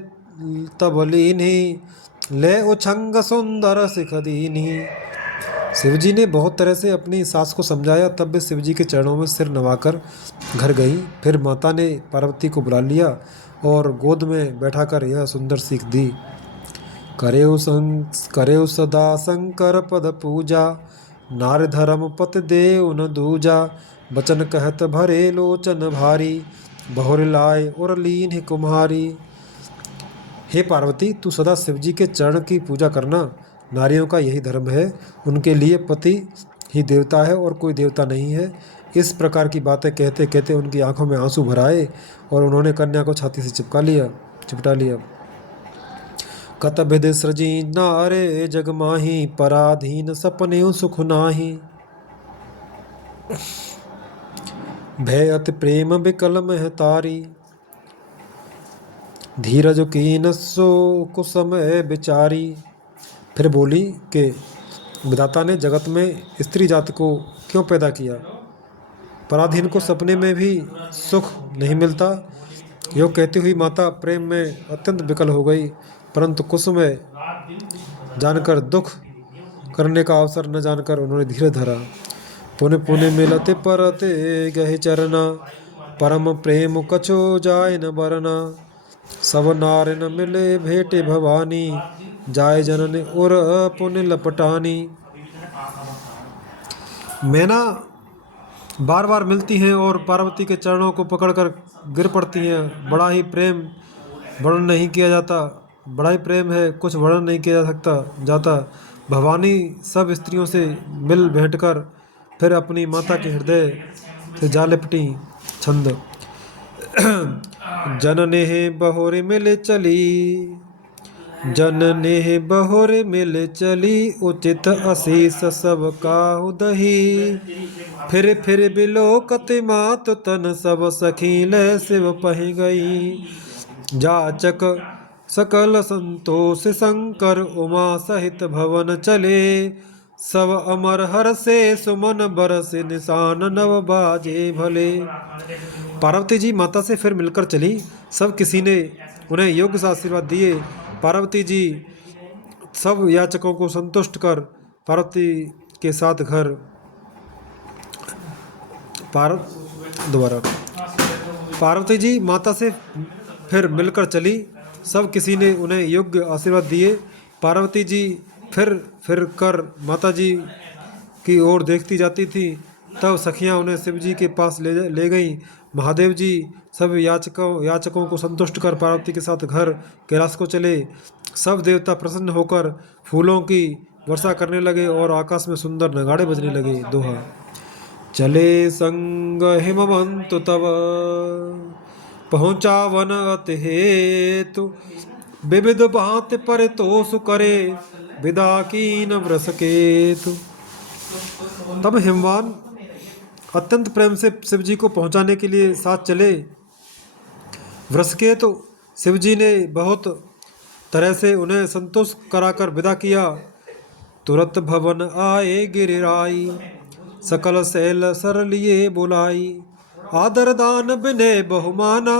तब लीन्ही, ले उछंग सुंदर सिख दीन्ही। शिवजी ने बहुत तरह से अपनी सास को समझाया, तब वे शिवजी के चरणों में सिर नवाकर घर गई। फिर माता ने पार्वती को बुला लिया और गोद में बैठाकर यह सुंदर सीख दी। करेउ सदा शंकर पद पूजा, नार धर्म पत देव न दूजा। बचन कहत भरे लोचन भारी, बहुर लाए और लीन कुम्हारी। हे पार्वती, तू सदा शिवजी के चरण की पूजा करना। नारियों का यही धर्म है, उनके लिए पति ही देवता है और कोई देवता नहीं है। इस प्रकार की बातें कहते कहते उनकी आंखों में आंसू भर आए और उन्होंने कन्या को छाती से चिपटा लिया। कत विधि सृजी नारे जग माही, पराधीन सपने सुख नाही। भय अति प्रेम विकल महतारी, धीरज कीन सो कुसमय विचारी। फिर बोली कि विधाता ने जगत में स्त्री जाति को क्यों पैदा किया? पराधीन को सपने में भी सुख नहीं मिलता। यो कहती हुई माता प्रेम में अत्यंत विकल हो गई, परंतु कुसुमय जानकर दुख करने का अवसर न जानकर उन्होंने धीरे धरा। पुण्य पुण्य मिलते परते गहे चरना, परम प्रेम कछो जाय न बरना। सब नार न मिले भेटे भवानी, जाय जनन उर पुण्य लपटानी। मैना बार बार मिलती हैं और पार्वती के चरणों को पकड़कर गिर पड़ती हैं। बड़ा ही प्रेम वर्णन नहीं किया जाता, बड़ा ही प्रेम है, कुछ वर्णन नहीं किया जा जाता। भवानी सब स्त्रियों से मिल भेंटकर फिर अपनी माता के हृदय से जा लिपटी। छंद। जनने बहुरे मिले चली, जनने बहुरे मिले चली। उचित अशीष सब काहु दही, फिर बिलोकत मात तन सब सखी लय शिव पहि गई। जाचक सकल संतोष शंकर, उमा सहित भवन चले। सब अमर हर से सुमन बरस, निशान नव बाजे भले। पार्वती जी माता से फिर मिलकर चली। सब किसी ने उन्हें योग्य से आशीर्वाद दिए। पार्वती जी सब याचकों को संतुष्ट कर पार्वती के साथ घर पार्वती जी माता से फिर मिलकर चली। सब किसी ने उन्हें योग्य आशीर्वाद दिए। पार्वती जी फिर कर माता जी की ओर देखती जाती थी। तब सखियां उन्हें शिव जी के पास ले गईं। महादेव जी सब याचकों को संतुष्ट कर पार्वती के साथ घर कैलाश को चले। सब देवता प्रसन्न होकर फूलों की वर्षा करने लगे और आकाश में सुंदर नगाड़े बजने लगे। दोहा। चले संग हिमवंत तब, पहुँचा वन अति हेतु। विविध भांति पर तोष करे, विदा कीन वृषकेतु। तब हिमवान अत्यंत प्रेम से शिव जी को पहुंचाने के लिए साथ चले। वृषकेतु शिव जी ने बहुत तरह से उन्हें संतोष कराकर विदा किया। तुरंत भवन आए गिरिराई, सकल शैल सर लिए बुलाई। आदर दान विनय बहुमाना,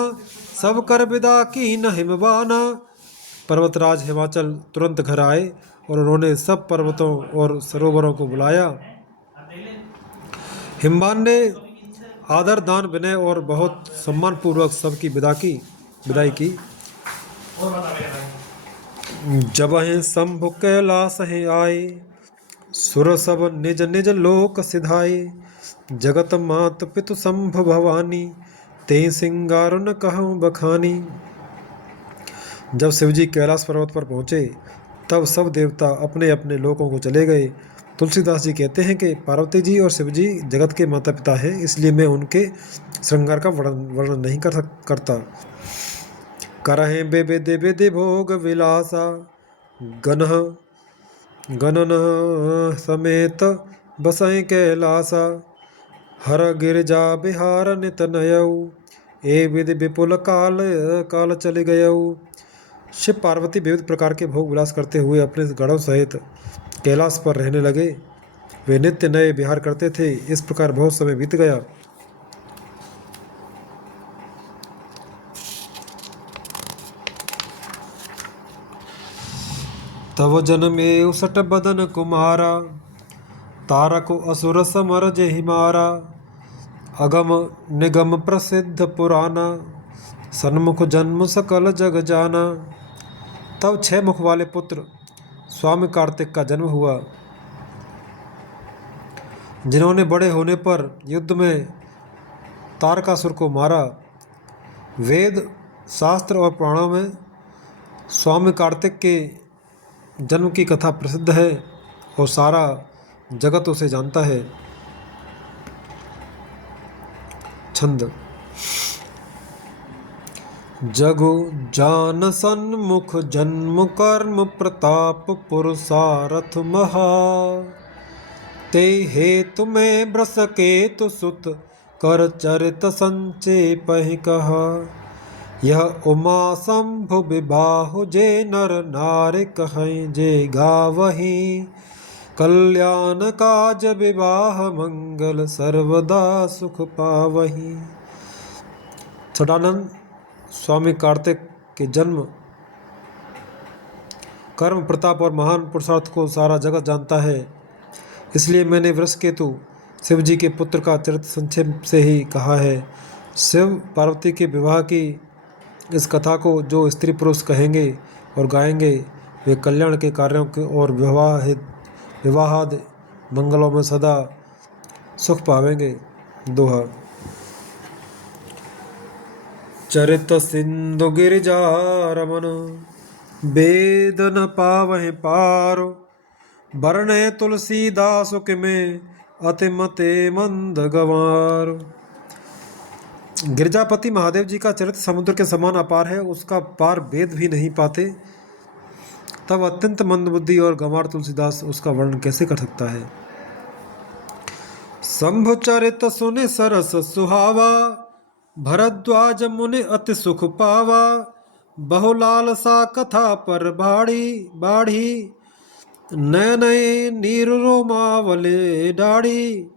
सब कर विदा की न हिमवाना। पर्वतराज हिमाचल तुरंत घर आए और उन्होंने सब पर्वतों और सरोवरों को बुलाया। हिमवान ने आदर दान विनय और बहुत सम्मान पूर्वक सबकी विदाई की। जब हैं शंभु कैलाश हैं आए, सुर सब निज निज लोक सिधाए। जगत मात पितु शंभु भवानी, ते सिंगार न कहूँ बखानी। जब शिवजी कैलाश पर्वत पर पहुँचे तब सब देवता अपने अपने लोकों को चले गए। तुलसीदास जी कहते हैं कि पार्वती जी और शिवजी जगत के माता पिता हैं, इसलिए मैं उनके श्रृंगार का वर्णन नहीं करता। करहें विधि विधि भोग विलासा, गणन समेत बसई कैलासा। हर गिरजा बिहार नित नयऊ, ए विधि विपुल काल चले गयऊ। शिव पार्वती विविध प्रकार के भोग विलास करते हुए अपने गणों सहित कैलाश पर रहने लगे। वे नित्य नए विहार करते थे। इस प्रकार बहुत समय बीत गया। तव जनमे उसट बदन कुमारा, तारक असुर समर जहि मारा। अगम निगम प्रसिद्ध पुराना, सन्मुख जन्म सकल जग जाना। तब 6 मुख वाले पुत्र स्वामी कार्तिक का जन्म हुआ, जिन्होंने बड़े होने पर युद्ध में तारकासुर को मारा। वेद, शास्त्र और पुराणों में स्वामी कार्तिक के जन्म की कथा प्रसिद्ध है और सारा जगत उसे जानता है। छंद। जगु जान सन्मुख जन्म कर्म प्रताप पुरुषारथ महा, ते हेतु में ब्रस केतु सुत कर चरित संचेपहि कहा। यह उमा शंभु विबाहु जे नर नारि कहें जे गावही, कल्याण काज विवाह मंगल सर्वदा सुख पावही। सदानंद स्वामी कार्तिक के जन्म, कर्म, प्रताप और महान पुरुषार्थ को सारा जगत जानता है, इसलिए मैंने वृषकेतु शिव जी के पुत्र का चरित्र संक्षेप से ही कहा है। शिव पार्वती के विवाह की इस कथा को जो स्त्री पुरुष कहेंगे और गाएंगे, वे कल्याण के कार्यों के और विवाहादि मंगलों में सदा सुख पावेंगे। दोहा। चरित सिंधु गिरिजा रमन, वेद न पावहि पार, वर्णे तुलसीदास में अति मते मंद गंवार। गिरजापति महादेव जी का चरित्र समुद्र के समान अपार है, उसका पार वेद भी नहीं पाते, तब अत्यंत मंदबुद्धि और गंवार तुलसीदास उसका वर्णन कैसे कर सकता है। शंभु चरित सुने सरस सुहावा, भरद्वाज मुनि अति सुख पावा, बहुलाल सा कथा पर बाढ़ी, नय नये नीर रोमावले दाढ़ी।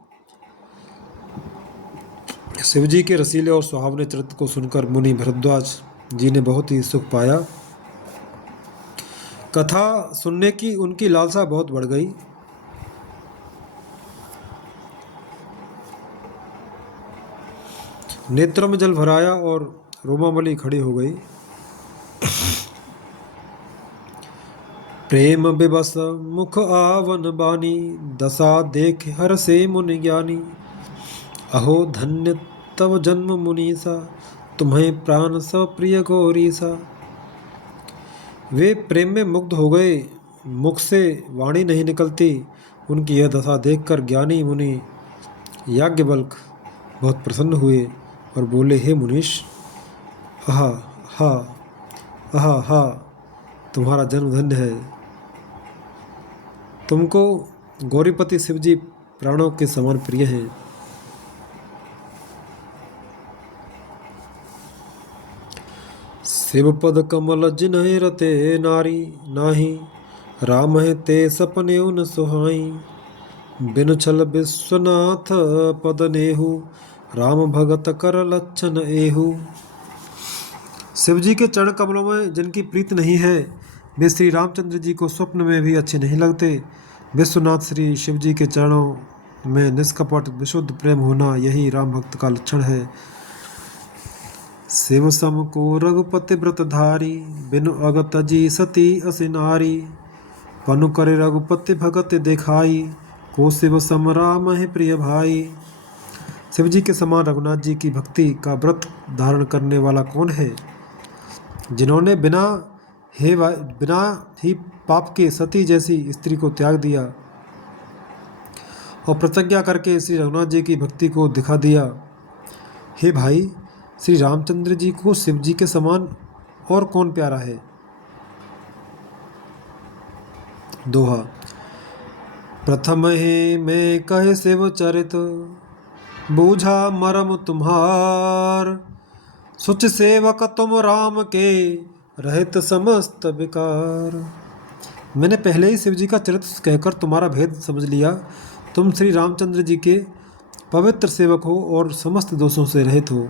शिव जी के रसीले और सुहावने चरित्र को सुनकर मुनि भरद्वाज जी ने बहुत ही सुख पाया। कथा सुनने की उनकी लालसा बहुत बढ़ गई। नेत्रों में जल भराया और रोमावली खड़ी हो गई। प्रेम विवश मुख आवन बानी, दशा देख हर से मुनि ज्ञानी। अहो धन्य तव जन्म मुनीसा, तुम्हें प्राण सब प्रिय गौरीसा। वे प्रेम में मुग्ध हो गए, मुख से वाणी नहीं निकलती। उनकी यह दशा देखकर ज्ञानी मुनि याज्ञवल्क्य बहुत प्रसन्न हुए और बोले, हे मुनीश, आहा हा आहा हा, तुम्हारा जन्म धन्य है। तुमको गौरीपति शिवजी प्राणों के समान प्रिय हैं। शिव पद कमल जिन्हें रते नारी, नाही राम है ते सपने उन सुहाई। बिनु छल विश्वनाथ पद नेहु, राम भगत कर लक्षण एहु। शिव जी के चरण कमलों में जिनकी प्रीत नहीं है, वे श्री रामचंद्र जी को स्वप्न में भी अच्छे नहीं लगते। विश्वनाथ श्री शिव जी के चरणों में निष्कपट विशुद्ध प्रेम होना, यही राम भक्त का लक्षण है। शिव सम को रघुपति व्रत धारी, बिनु अगत जी सती असिनारी। पनु करे रघुपति भगत दिखाई, को शिव सम राम है प्रिय भाई। शिव जी के समान रघुनाथ जी की भक्ति का व्रत धारण करने वाला कौन है, जिन्होंने बिना ही पाप के सती जैसी स्त्री को त्याग दिया और प्रतिज्ञा करके श्री रघुनाथ जी की भक्ति को दिखा दिया। हे भाई, श्री रामचंद्र जी को शिव जी के समान और कौन प्यारा है। दोहा। प्रथम ही मैं कहे शिव चरित, बूझा मरम तुम्हार। सुच सेवक तुम राम के, रहित समस्त विकार। मैंने पहले ही शिव जी का चरित्र कहकर तुम्हारा भेद समझ लिया। तुम श्री रामचंद्र जी के पवित्र सेवक हो और समस्त दोषों से रहित हो।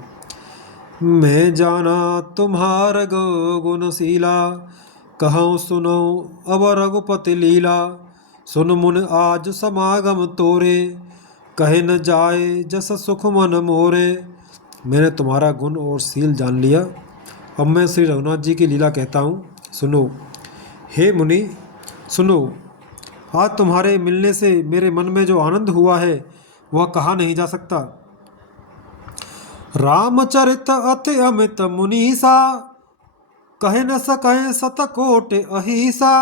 मैं जाना तुम्हार गुणशीला, कहूँ सुनो अब रघुपति लीला। सुन मुन आज समागम तोरे, कहे न जाए जस सुख मन मोरे। मैंने तुम्हारा गुण और शील जान लिया, अब मैं श्री रघुनाथ जी की लीला कहता हूँ, सुनो। हे मुनि सुनो, आज तुम्हारे मिलने से मेरे मन में जो आनंद हुआ है वह कहा नहीं जा सकता। रामचरित अति अमित मुनीसा, कहे न सके सतकोट अहिसा।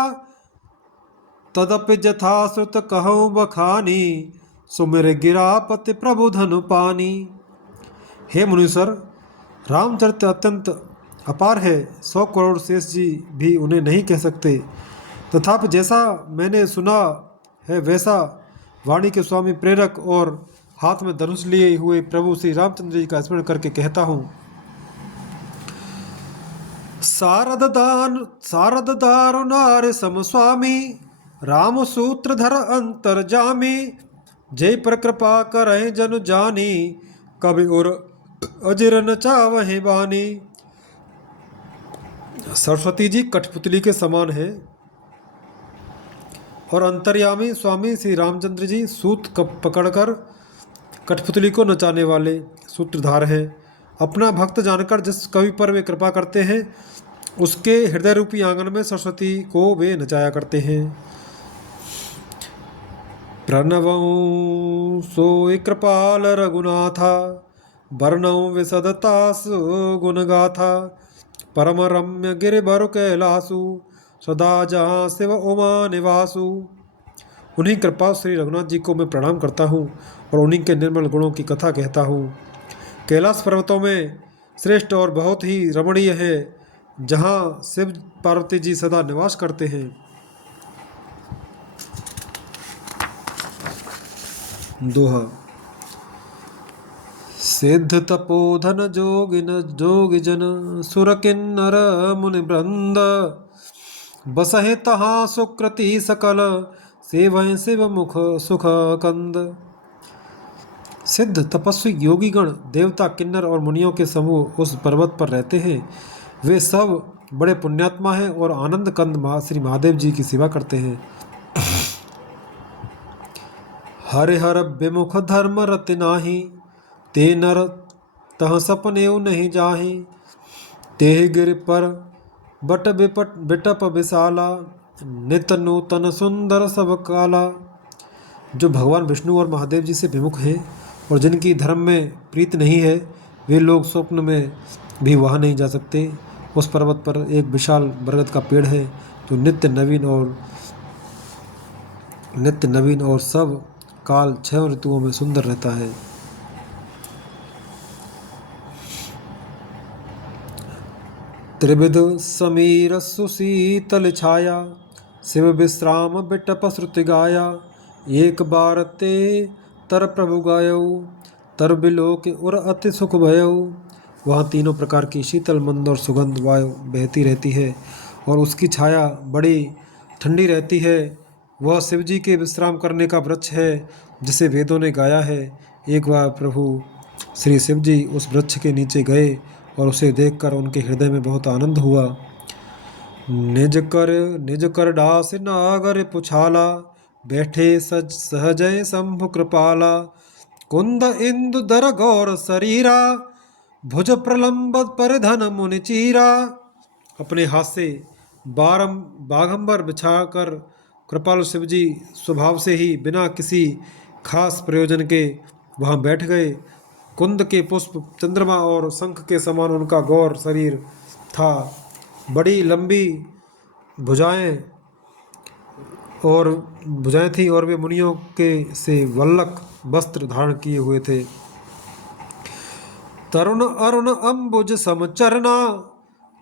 तदपि जथा श्रुत कहूँ बखानी, सुमिर गिरापति प्रभु धनु पानी। हे मुनीश्वर, रामचरित अत्यंत अपार है, 100 करोड़ शेष जी भी उन्हें नहीं कह सकते। तथापि जैसा मैंने सुना है वैसा वाणी के स्वामी प्रेरक और हाथ में धनुष लिए हुए प्रभु श्री रामचंद्र जी का स्मरण करके कहता हूँ। सारद दारुनार सम स्वामी, राम सूत्रधर अंतर्जामी। जय पर कृपा करें जनु जानी, कवि और अजर न चावहे बानी। सरस्वती जी कठपुतली के समान है और अंतर्यामी स्वामी श्री रामचंद्र जी सूत पकड़कर कठपुतली को नचाने वाले सूत्रधार हैं। अपना भक्त जानकर जिस कवि पर वे कृपा करते हैं उसके हृदय रूपी आंगन में सरस्वती को वे नचाया करते हैं। प्रणवं सोई कृपाल रघुनाथा, वर्णौ विसदतास गुण गाथा। परम रम्य गिरिवर कैलासु, सदा जहाँ शिव उमा निवासु। उन्हीं कृपा श्री रघुनाथ जी को मैं प्रणाम करता हूँ और उन्हीं के निर्मल गुणों की कथा कहता हूँ। कैलाश पर्वतों में श्रेष्ठ और बहुत ही रमणीय है, जहाँ शिव पार्वती जी सदा निवास करते हैं। दोहा। सिद्ध तपोधन जोगी जन, सुर किन्नर मुनि वृंद। बसहे तहाँ सुकृति सकल, सेवं शिव मुख सुख कंद। सिद्ध तपस्वी योगीगण, देवता, किन्नर और मुनियों के समूह उस पर्वत पर रहते हैं। वे सब बड़े पुण्यात्मा हैं और आनंद कंद श्री महादेव जी की सेवा करते हैं। हरिहर विमुख धर्म रति नाही, ते नर तह सपनेऊ नहीं जाहि। तेह गिर पर बट बिटप विशाला, नित नूतन सुंदर सब काला। जो भगवान विष्णु और महादेव जी से विमुख हैं और जिनकी धर्म में प्रीत नहीं है, वे लोग स्वप्न में भी वहाँ नहीं जा सकते। उस पर्वत पर एक विशाल बरगद का पेड़ है जो नित्य नवीन और सब काल 6 ऋतुओं में सुंदर रहता है। त्रिविध समीर सुशीतल छाया, शिव विश्राम बिटप श्रुति गाया। एक बार ते तर प्रभु गायऊ, तर बिलोक और अति सुख भयऊ। वहाँ तीनों प्रकार की शीतल मंद और सुगंध वायु बहती रहती है और उसकी छाया बड़ी ठंडी रहती है। वह शिव जी के विश्राम करने का वृक्ष है जिसे वेदों ने गाया है। एक बार प्रभु श्री शिव जी उस वृक्ष के नीचे गए और उसे देखकर उनके हृदय में बहुत आनंद हुआ। निज कर डास नागर पुछाला, बैठे सहजय शंभु कृपाला। कुंद इंदु दर गौर शरीरा, भुज प्रलंब परिधन मुनि चीरा। अपने हाथ से बाघंबर बिछाकर कृपालु शिव जी स्वभाव से ही बिना किसी खास प्रयोजन के वहाँ बैठ गए। कुंद के पुष्प, चंद्रमा और शंख के समान उनका गौर शरीर था। बड़ी लंबी भुजाएं थीं और वे मुनियों के से वल्लक वस्त्र धारण किए हुए थे। तरुण अरुण अंबुज समचरना,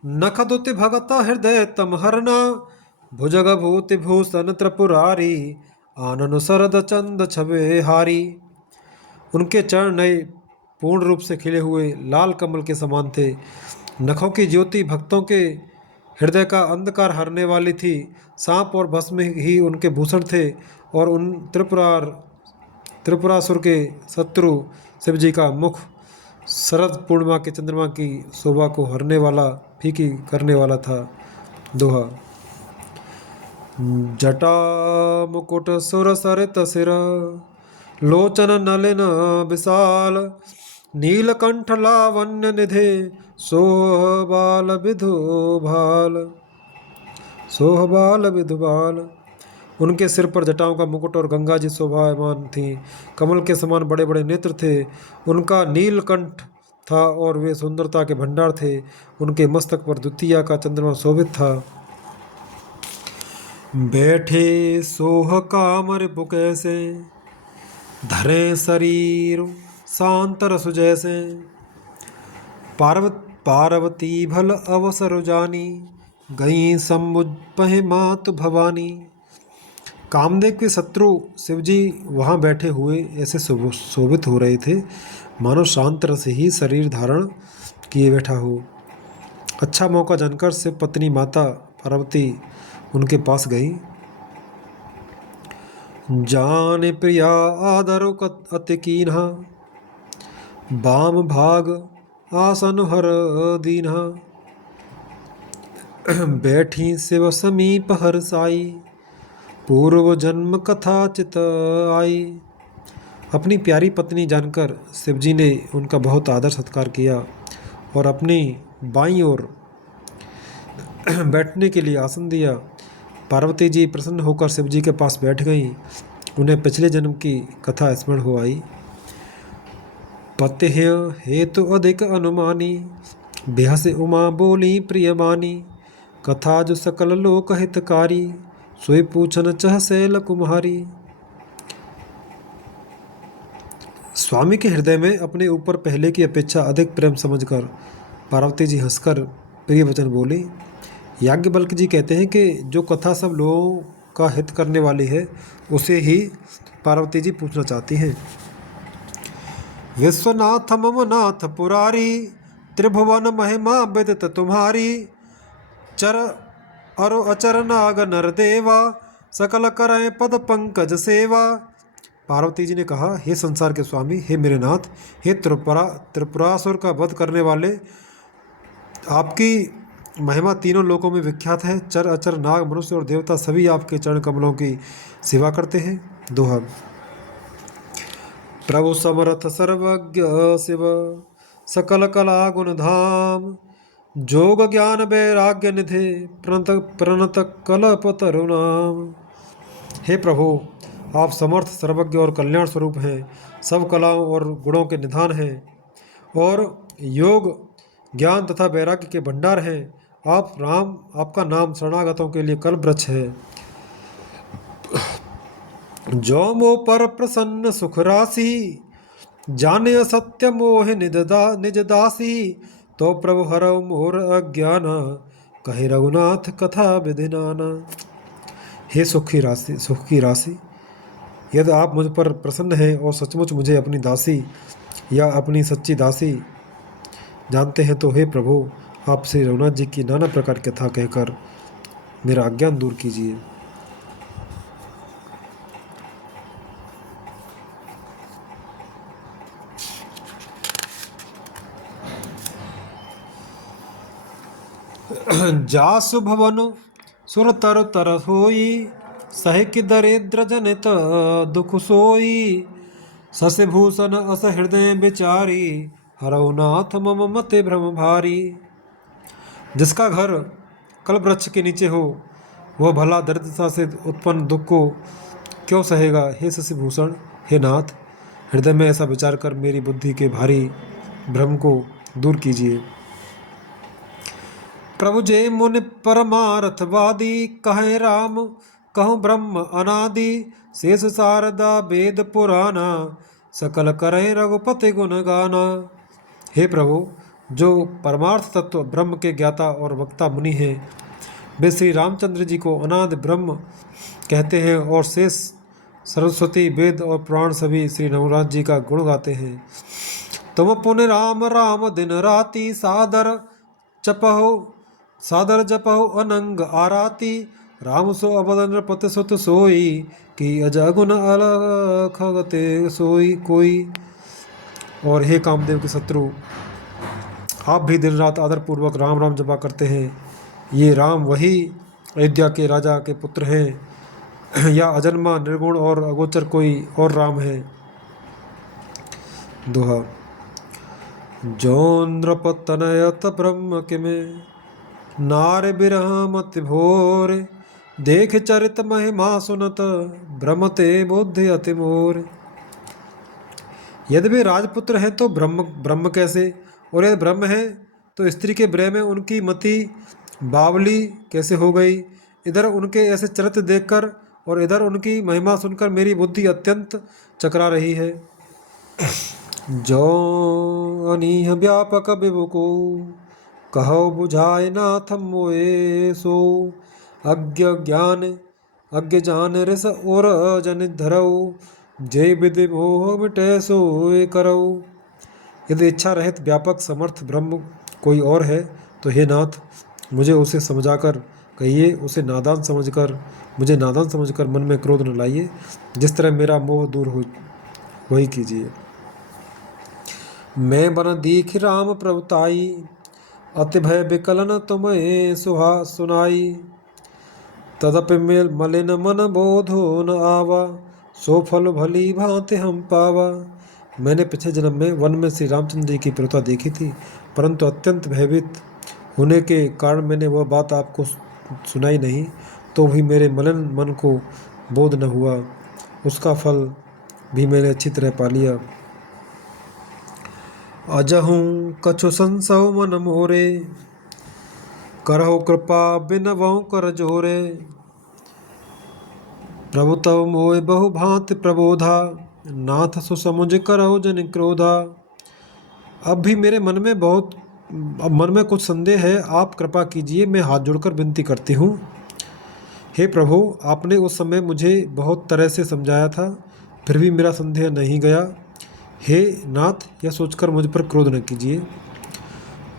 नखदुति भगत हृदय तमहरना। भुजग भूति भूषण त्रिपुरारी, आनन शरद चंद छबे हारी। उनके चरण नए पूर्ण रूप से खिले हुए लाल कमल के समान थे। नखों की ज्योति भक्तों के हृदय का अंधकार हरने वाली थी। सांप और भस्म ही उनके भूषण थे और उन त्रिपुरासुर के शत्रु शिव जी का मुख शरद पूर्णिमा के चंद्रमा की शोभा को हरने वाला, फीकी करने वाला था। दोहा। जटा मुकुट सुर सरित सिर, लोचन नलिन विशाल। नीलकंठ लावण्य निधे, सोह बाल विधो भाल। सोह बाल विधुबाल। उनके सिर पर जटाओं का मुकुट और गंगा जी शोभायमान थी। कमल के समान बड़े बड़े नेत्र थे। उनका नीलकंठ था और वे सुंदरता के भंडार थे। उनके मस्तक पर द्वितीया का चंद्रमा शोभित था। बैठे सोह काम रिपु कैसे, धरे शरीर शांत रसु जैसे। पार्वती भल अवसर जानी, गई समुझ पहे मातु भवानी। कामदेव के शत्रु शिवजी वहाँ बैठे हुए ऐसे शोभित हो रहे थे मानो शांत रस ही शरीर धारण किए बैठा हो। अच्छा मौका जानकर शिव पत्नी माता पार्वती उनके पास गई। जान प्रिया आदर अति कीन्हा, बाम भाग आसन हर दीन्हा। बैठी शिव समीप हर साई, पूर्व जन्म कथा चित आई। अपनी प्यारी पत्नी जानकर शिवजी ने उनका बहुत आदर सत्कार किया और अपनी बाईं ओर बैठने के लिए आसन दिया। पार्वती जी प्रसन्न होकर शिवजी के पास बैठ गईं। उन्हें पिछले जन्म की कथा स्मरण हो आई। पत्य हेतु अधिक अनुमानी, बेहस उमा बोली प्रियमानी। कथा जो सकल लोक हितकारी, सोई पूछन चह शैल कुम्हारी। स्वामी के हृदय में अपने ऊपर पहले की अपेक्षा अधिक प्रेम समझकर पार्वती जी हंसकर प्रिय वचन बोली। याज्ञवल्क्य जी कहते हैं कि जो कथा सब लोगों का हित करने वाली है उसे ही पार्वती जी पूछना चाहती हैं। विश्वनाथ मम नाथ पुरारी, त्रिभुवन महिमा विदित तुम्हारी। चर अरो अचर नाग नर देवा, सकल करय पद पंकज सेवा। पार्वती जी ने कहा, हे संसार के स्वामी, हे मेरे नाथ, हे त्रिपुरासुर का वध करने वाले, आपकी महिमा तीनों लोकों में विख्यात है। चर अचर नाग मनुष्य और देवता सभी आपके चरण कमलों की सेवा करते हैं। दोहा। प्रभु समर्थ सर्वज्ञ शिव, सकल कला गुण धाम। जोग ज्ञान वैराग्य निधि, प्रणत कल्प तरुणाम। हे प्रभु, आप समर्थ सर्वज्ञ और कल्याण स्वरूप हैं, सब कलाओं और गुणों के निधान हैं और योग ज्ञान तथा वैराग्य के भंडार हैं। आप राम, आपका नाम शरणागतों के लिए कल्प वृक्ष है। जो मो पर प्रसन्न सुख राशि, जाने सत्य मोह निज दासी। तो प्रभु हरौ मोर अज्ञान, कहे रघुनाथ कथा विधि नाना। हे सुख की राशि, यदि आप मुझ पर प्रसन्न हैं और सचमुच मुझे अपनी दासी या अपनी सच्ची दासी जानते हैं तो हे प्रभु, आप श्री रघुनाथ जी की नाना प्रकार की कथा कहकर मेरा अज्ञान दूर कीजिए। जासु भवन सुर तर तर होई, सह कि दरिद्र जनित दुख सोई। शशिभूषण अस हृदय विचारी, हरौ नाथ मम मते भ्रम भारी। जिसका घर कल्प वृक्ष के नीचे हो वह भला दरिद्रता से उत्पन्न दुख को क्यों सहेगा। हे शशिभूषण, हे नाथ, हृदय में ऐसा विचार कर मेरी बुद्धि के भारी भ्रम को दूर कीजिए। प्रभु जय मुनि परमार्थवादी, कहे राम कहूँ ब्रह्म अनादि। शेष शारदा वेद पुराना, सकल करे रघुपति गुण गाना। हे प्रभु, जो परमार्थ तत्व ब्रह्म के ज्ञाता और वक्ता मुनि हैं, वे श्री रामचंद्र जी को अनादि ब्रह्म कहते हैं और शेष सरस्वती वेद और पुराण सभी श्री रघुनाथ जी का गुण गाते हैं। तुम पुण्य राम राम दिन राति, सादर जपहो अनंग आराती। राम सो अवद नृपति सुत सोई, कि अजगुन अलख गते सोई कोई। और हे कामदेव के शत्रु, आप भी दिन रात आदर पूर्वक राम राम जपा करते हैं। ये राम वही अयोध्या के राजा के पुत्र हैं या अजन्मा निर्गुण और अगोचर कोई और राम है। दोहा। जो नृप तनयत ब्रह्म किमे, नार बिरह मति भोर, देख चरित महिमा सुनत, भ्रमते बुद्धि अति मोर। यदि वे राजपुत्र हैं तो ब्रह्म ब्रह्म कैसे, और यदि ब्रह्म है तो स्त्री के ब्रह में उनकी मति बावली कैसे हो गई। इधर उनके ऐसे चरित्र देखकर और इधर उनकी महिमा सुनकर मेरी बुद्धि अत्यंत चकरा रही है। जो अनीह व्यापक विभु को, कहो बुझाए नाथ मोए सो। अज्ञ जान रस और जन धरऊ, जय विधि मोह मिटे सोए करऊ। यदि इच्छा रहित व्यापक समर्थ ब्रह्म कोई और है तो हे नाथ, मुझे उसे समझाकर कहिए, उसे नादान समझकर मुझे नादान समझकर मन में क्रोध न लाइए। जिस तरह मेरा मोह दूर हो वही कीजिए। मैं बन दीख राम प्रभुताई, अति भय विकलन तुम्हें सुनाई। तदपि मलिन मन बोधो न आवा, सो फल भली भांति हम पावा। मैंने पिछले जन्म में वन में श्री रामचंद्र जी की प्रभुता देखी थी, परंतु अत्यंत भयभीत होने के कारण मैंने वह बात आपको सुनाई नहीं, तो भी मेरे मलिन मन को बोध न हुआ। उसका फल भी मैंने अच्छी तरह पा लिया। अजहूँ कछु संसव मन मोरे, करहु कृपा बिनवहुँ कर जोरे। प्रभु तव मोय बहु भांति प्रबोधा, नाथ सो समुझ करहु जन क्रोधा। अब भी मेरे मन में कुछ संदेह है, आप कृपा कीजिए, मैं हाथ जोड़कर विनती करती हूँ। हे प्रभु, आपने उस समय मुझे बहुत तरह से समझाया था, फिर भी मेरा संदेह नहीं गया। हे नाथ, यह सोचकर मुझ पर क्रोध न कीजिए।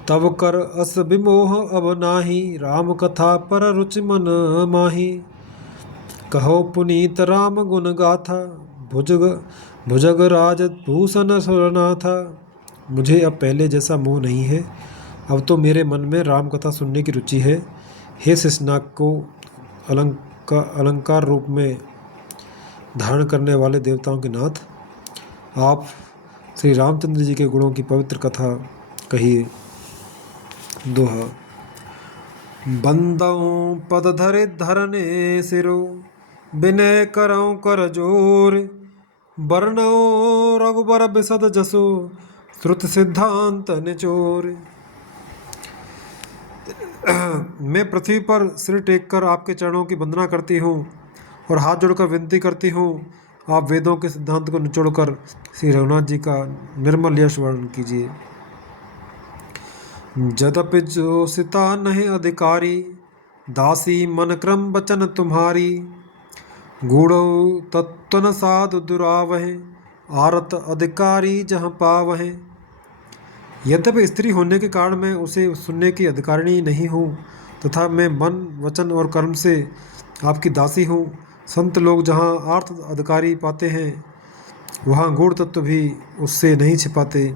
तब कर अस विमोह अब नाही, राम कथा पर रुचि मन माही। कहो पुनीत राम गुण गाथा, भुजग राज भूषण सुरनाथा। मुझे अब पहले जैसा मोह नहीं है, अब तो मेरे मन में राम कथा सुनने की रुचि है। हे शिशनाग को अलंकार रूप में धारण करने वाले देवताओं के नाथ, आप श्री रामचंद्र जी के गुणों की पवित्र कथा कहिए। दोहा। बंदऊँ पद धरे धरने सिरो, विनय करऊँ कर जोर। वर्णो रघुबर बिसद जसो, श्रुत सिद्धांत निचोर। मैं पृथ्वी पर सिर टेक कर आपके चरणों की वंदना करती हूँ और हाथ जोड़कर विनती करती हूँ, आप वेदों के सिद्धांत को निचोड़कर श्री रघुनाथ जी का निर्मल यश वर्णन कीजिए। जदपि जो सीता नहीं अधिकारी, दासी मन क्रम बचन तुम्हारी। गूढ़ो तत्वन साधु दुरावहे, आरत अधिकारी जहाँ पावहे। यद्यपि स्त्री होने के कारण मैं उसे सुनने की अधिकारिणी नहीं हूँ, तथा मैं मन वचन और कर्म से आपकी दासी हूँ। संत लोग जहाँ आर्थ अधिकारी पाते हैं, वहाँ गूढ़ तत्व भी उससे नहीं छिपाते।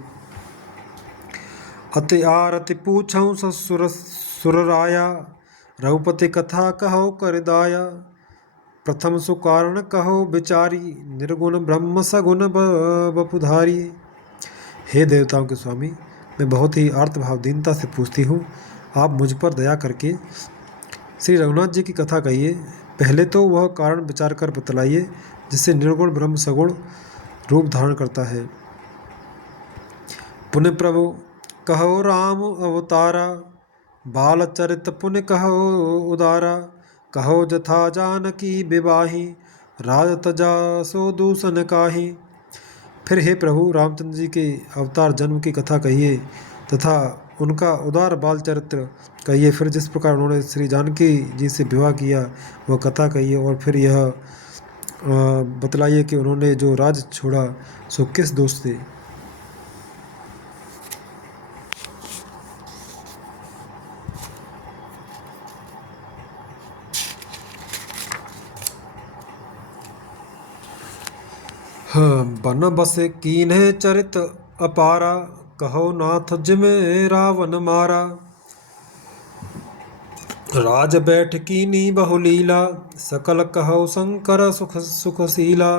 अति आरति पूछऊँ सुरराया, रघुपति कथा कहो कर दाया। प्रथम सुकारण कहो विचारी, निर्गुण ब्रह्म सगुण बपुधारी। हे देवताओं के स्वामी, मैं बहुत ही आर्त भाव दीनता से पूछती हूँ, आप मुझ पर दया करके श्री रघुनाथ जी की कथा कहिए। पहले तो वह कारण विचार कर बतलाइए जिससे निर्गुण ब्रह्म सगुण रूप धारण करता है। पुण्य प्रभु कहो राम अवतारा, बाल चरित पुण्य कहो उदारा। कहो जथा जानकी विवाही, राज तजा सो दूषण काहि। फिर हे प्रभु, रामचंद्र जी के अवतार जन्म की कथा कहिए तथा उनका उदार बाल चरित्र कहिए। फिर जिस प्रकार उन्होंने श्री जानकी जी से विवाह किया वह कथा कहिए, और फिर यह बतलाइए कि उन्होंने जो राज छोड़ा सो किस दोष से। बन बसे कीन्हे चरित अपारा, कहो नाथ जिमे रावण मारा। राज बैठ कीनी बहुलीला, सकल कहो शंकर सुखशीला।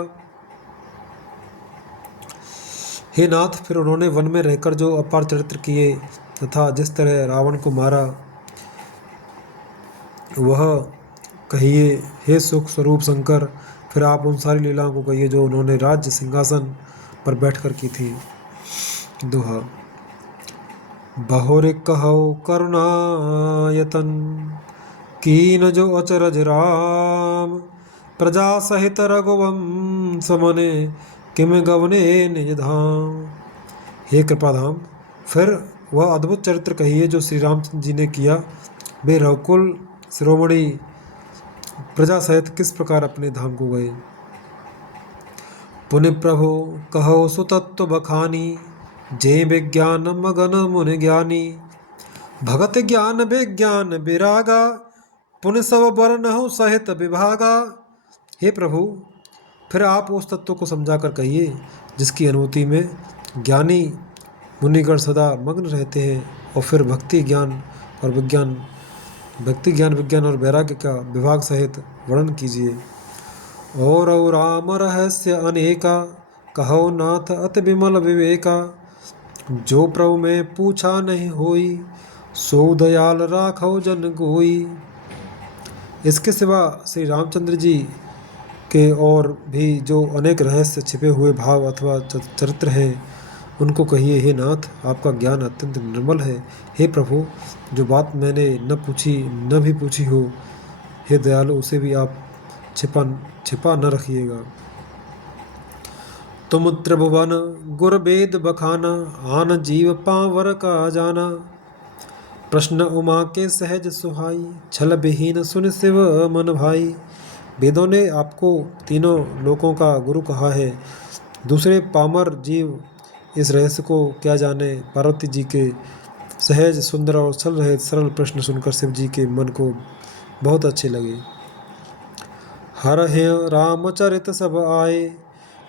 हे नाथ, फिर उन्होंने वन में रहकर जो अपार चरित्र किए तथा जिस तरह रावण को मारा, वह कहिए हे सुख स्वरूप शंकर, फिर आप उन सारी लीलाओं को कहिए जो उन्होंने राज्य सिंहासन पर बैठकर की थी। दोहा। बहुर कहो करुणायतन, कीन जो अचरज राम, प्रजा सहित रघुवंश मने, किम गवने निज धाम। हे कृपाधाम, फिर वह अद्भुत चरित्र कहिए जो श्री रामचंद्र जी ने किया। वे रघुकुल शिरोमणि प्रजा सहित किस प्रकार अपने धाम को गए। पुण्य प्रभु कहो सुतत्व बखानी, जे विज्ञान मगन मुनि ज्ञानी, भगत ज्ञान विज्ञान विरागा, पुण्य सब वर्णहु सहित विभागा। हे प्रभु, फिर आप उस तत्व को समझाकर कहिए जिसकी अनुभूति में ज्ञानी मुनिगण सदा मग्न रहते हैं, और फिर भक्ति ज्ञान विज्ञान और वैराग्य का विभाग सहित वर्णन कीजिए। और राम रहस्य अनेका, कहो नाथ अति विमल विवेका, जो प्रभु में पूछा नहीं होई, सो दयाल राखो जन कोई। इसके सिवा श्री रामचंद्र जी के और भी जो अनेक रहस्य छिपे हुए भाव अथवा चरित्र हैं, उनको कहिए हे नाथ, आपका ज्ञान अत्यंत निर्मल है। हे प्रभु, जो बात मैंने न भी पूछी हो, हे दयालु, उसे भी आप छिपा न रखिएगा। तुम त्रिभुवन गुर वेद बखाना, आन जीव पावर का जाना, प्रश्न उमा के सहज सुहाई, छल विहीन सुन शिव मन भाई। वेदों ने आपको तीनों लोकों का गुरु कहा है, दूसरे पामर जीव इस रहस्य को क्या जाने। पार्वती जी के सहज सुंदर और छल रहित सरल प्रश्न सुनकर शिव जी के मन को बहुत अच्छे लगे। हर हे रामचरित सब आए,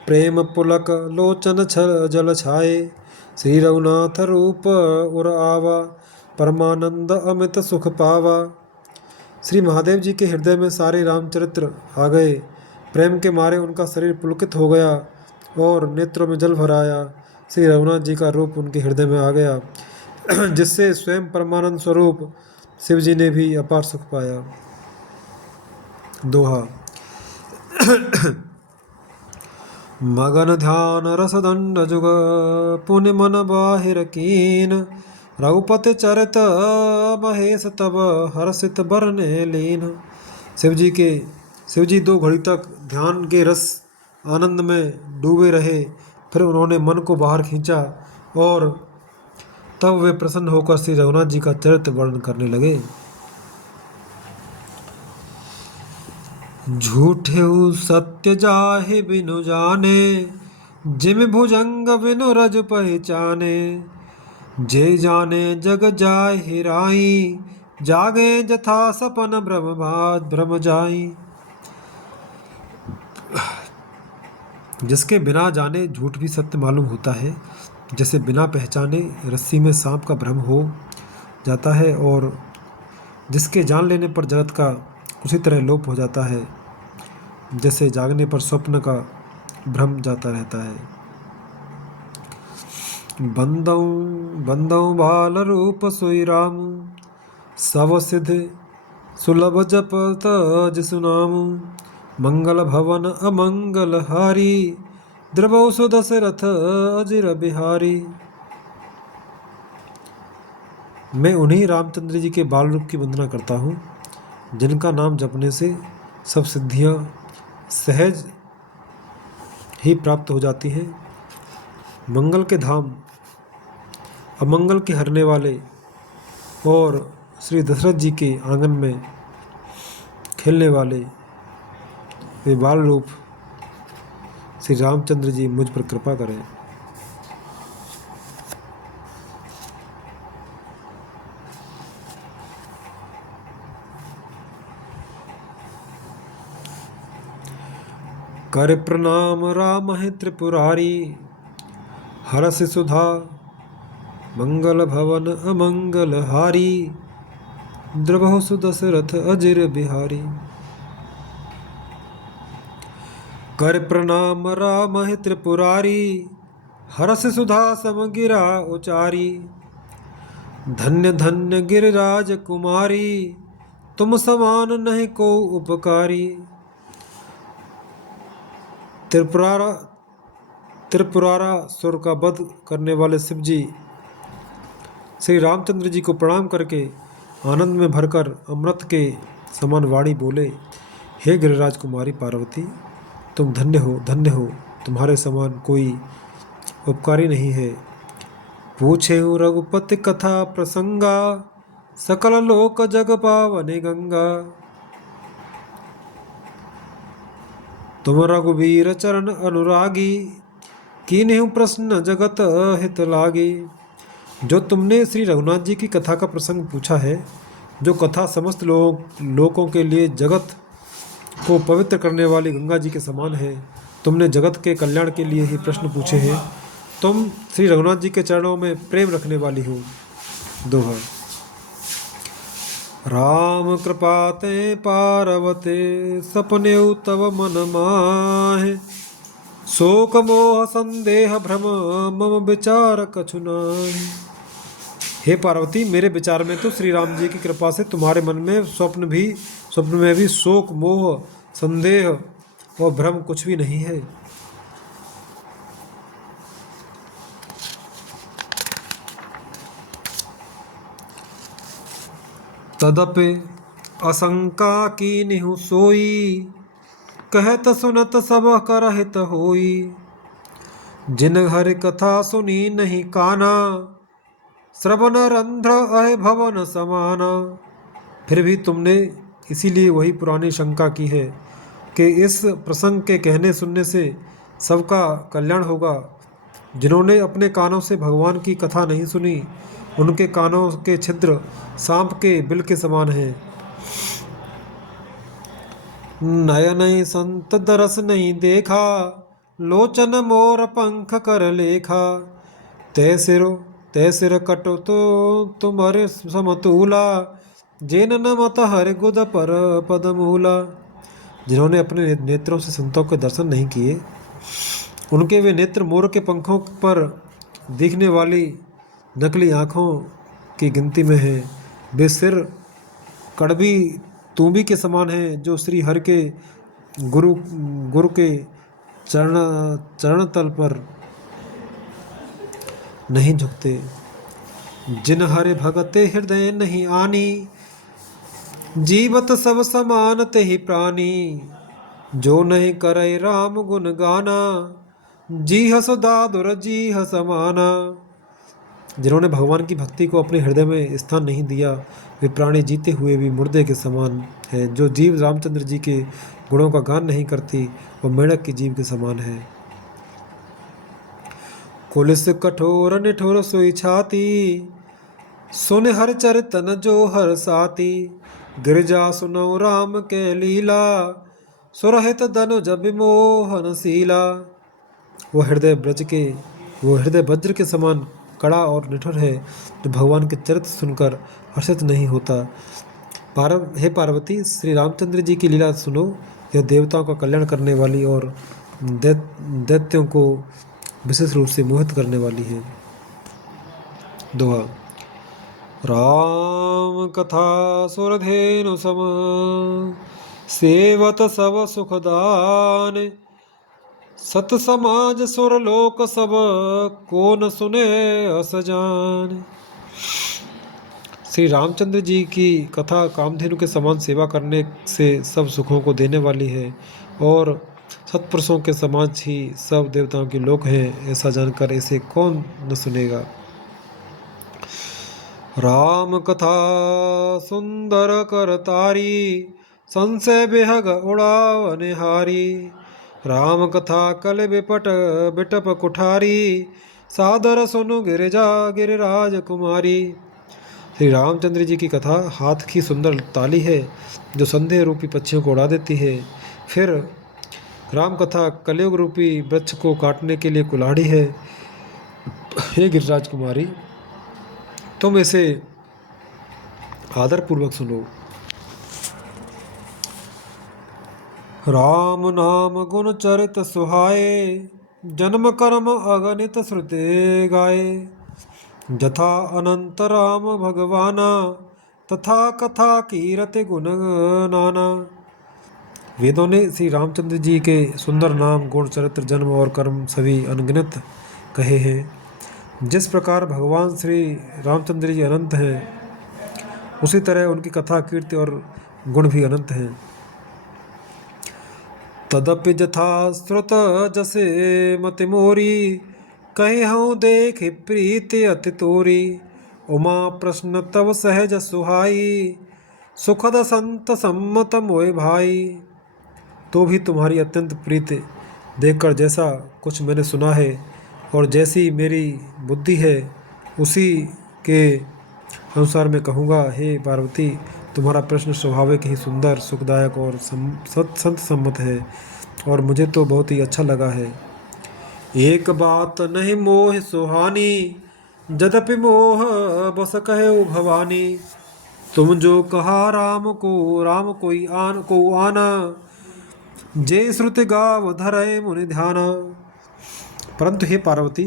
प्रेम पुलक लोचन जल छाए, श्री रघुनाथ रूप उर आवा, परमानंद अमित सुख पावा। श्री महादेव जी के हृदय में सारे रामचरित्र आ गए। प्रेम के मारे उनका शरीर पुलकित हो गया और नेत्रों में जल भर आया। श्री रघुनाथ जी का रूप उनके हृदय में आ गया, जिससे स्वयं परमानंद स्वरूप शिव जी ने भी अपार सुख पाया। दोहा। मगन ध्यान रसदंड जुग, पुण्य मन बाहिर कीन, रघुपति चरित महेश तब, हर्षित बरने लीन। शिव जी 2 घड़ी तक ध्यान के रस आनंद में डूबे रहे। फिर उन्होंने मन को बाहर खींचा और तब वे प्रसन्न होकर श्री रघुनाथ जी का चरित्र वर्णन करने लगे। झूठे सत्य जाहे बिनु जाने, जिम भुजंग बिनु रज पहचाने, जे जाने जग जाय हिराई, जागे जथा सपन भ्रम जाई। जिसके बिना जाने झूठ भी सत्य मालूम होता है, जैसे बिना पहचाने रस्सी में सांप का भ्रम हो जाता है, और जिसके जान लेने पर जगत का उसी तरह लोप हो जाता है, जैसे जागने पर स्वप्न का भ्रम जाता रहता है। बंदौ बाल रूप सोई राम, सब सिद्ध सुलभ जपत जिसु नाम, मंगल भवन अमंगल हारी, द्रवौ सुदशरथ अजिर बिहारी। मैं उन्हीं रामचंद्र जी के बाल रूप की वंदना करता हूँ, जिनका नाम जपने से सब सिद्धियाँ सहज ही प्राप्त हो जाती हैं। मंगल के धाम, अमंगल के हरने वाले और श्री दशरथ जी के आंगन में खेलने वाले वे बाल रूप श्री रामचंद्र जी मुझ पर कृपा करें। कर प्रणाम राम है त्रिपुरारी, हरस सुधा मंगल भवन अमंगल हारी, द्रवहु सुदशरथ अजिर बिहारी। कर प्रणाम राम है त्रिपुरारी, हरस सुधा समगिरा उचारी, धन्य धन्य गिरिराज कुमारी, तुम समान नहीं को उपकारी। त्रिपुरारा त्रिपुरारा सुर का वध करने वाले शिव जी श्री रामचंद्र जी को प्रणाम करके आनंद में भरकर अमृत के समान वाणी बोले, हे गिरिराज कुमारी पार्वती, तुम धन्य हो, धन्य हो, तुम्हारे समान कोई उपकारी नहीं है। पूछे हूँ रघुपति कथा प्रसंगा, सकल लोक जग पावने गंगा। तुम रघुवीर चरण अनुरागी, कीन्हु प्रश्न जगत हित लागी। जो तुमने श्री रघुनाथ जी की कथा का प्रसंग पूछा है, जो कथा समस्त लोकों के लिए जगत को पवित्र करने वाली गंगा जी के समान है, तुमने जगत के कल्याण के लिए ही प्रश्न पूछे हैं। तुम श्री रघुनाथ जी के चरणों में प्रेम रखने वाली हो। दोहा। राम कृपाते पार्वते, सपने तव मन माहे। शोक मोह संदेह भ्रम, मम विचार कछु नाहि। हे पार्वती, मेरे विचार में तो श्री राम जी की कृपा से तुम्हारे मन में स्वप्न में भी शोक मोह संदेह और भ्रम कुछ भी नहीं है। तदपि आशंका कीन्हु सोई, कहत सुनत सब करहित होई। जिन हरि कथा सुनी नहीं काना, श्रवण रंध्र अह भवन समाना। फिर भी तुमने इसीलिए वही पुरानी शंका की है कि इस प्रसंग के कहने सुनने से सबका कल्याण होगा। जिन्होंने अपने कानों से भगवान की कथा नहीं सुनी, उनके कानों के छिद्र सांप के बिल के समान हैं। नयन संत दरस नहीं देखा, लोचन मोर पंख कर लेखा। तै सिर कटो तो तुम्हारे समतूला, जेन न मत हरि गुद पर पदमूला। जिन्होंने अपने नेत्रों से संतों के दर्शन नहीं किए, उनके वे नेत्र मोर के पंखों पर दिखने वाली नकली आँखों की गिनती में हैं। वे सिर कड़वी तूंबी के समान हैं, जो श्री हरि के गुरु के चरण तल पर नहीं झुकते। जिन हरि भगते हृदय नहीं आनी, जीवत सब समान ते ही प्राणी। जो नहीं करे राम गुण गाना, जी हस दादुर जी हस माना। जिन्होंने भगवान की भक्ति को अपने हृदय में स्थान नहीं दिया, वे प्राणी जीते हुए भी मुर्दे के समान है। जो जीव रामचंद्र जी के गुणों का गान नहीं करती, वो मेढक की जीव के समान है। कुलिस कठोर निठोर सोई छाती, सुन हर चरितन जो हर साती। गिरजा सुनो राम के लीला, सुरहित धनुज विमोहन शीला। वो हृदय वज्र के समान कड़ा और निठुर है, जो भगवान के चरित्र सुनकर हर्षित नहीं होता। हे पार्वती, श्री रामचंद्र जी की लीला सुनो। यह देवताओं का कल्याण करने वाली और दैत्यों को विशेष रूप से मोहित करने वाली है। दोहा। राम कथा सुरधेनु सम, सेवत सब सुखदान। सत समाज सुरलोक सब, को न सुने अस जान। श्री रामचंद्र जी की कथा कामधेनु के समान सेवा करने से सब सुखों को देने वाली है और सत्पुरुषों के समाज ही सब देवताओं के लोक हैं। ऐसा जानकर इसे कौन न सुनेगा। राम कथा सुंदर कर तारी, संशय बेहग उड़ावनिहारी। राम कथा कल बिटप कुठारी, सादर सुनु गिरिजा गिरिराज कुमारी। श्री रामचंद्र जी की कथा हाथ की सुंदर ताली है, जो संदेह रूपी पक्षियों को उड़ा देती है। फिर राम कथा कलयुग रूपी वृक्ष को काटने के लिए कुल्हाड़ी है। हे गिरिराज कुमारी, तुम इसे आदरपूर्वक सुनो। राम नाम गुण चरित सुहाए, जन्म कर्म अगणित श्रुते गाए। जथा अनंत राम भगवाना, तथा कथा कीरति गुण नाना। वेदों ने श्री रामचंद्र जी के सुंदर नाम, गुण, चरित्र, जन्म और कर्म सभी अनगिनत कहे हैं। जिस प्रकार भगवान श्री रामचंद्र जी अनंत हैं, उसी तरह उनकी कथा, कीर्ति और गुण भी अनंत हैं। तदपि जथा श्रुत जसे मति मोरी, कहे हूँ देख प्रीति अति तोरी। उमा प्रश्न तव सहज सुहाई, सुखद संत सम्मत मोए भाई। तो भी तुम्हारी अत्यंत प्रीति देखकर जैसा कुछ मैंने सुना है और जैसी मेरी बुद्धि है, उसी के अनुसार मैं कहूँगा। हे पार्वती, तुम्हारा प्रश्न स्वाभाविक ही सुंदर, सुखदायक और संत सम्मत है और मुझे तो बहुत ही अच्छा लगा है। एक बात नहीं मोह सुहानी, यद्यपि मोह बस कहे भवानी। तुम जो कहा राम कोई आना, जे श्रुति गाव धरे मुनि ध्याना। परंतु हे पार्वती,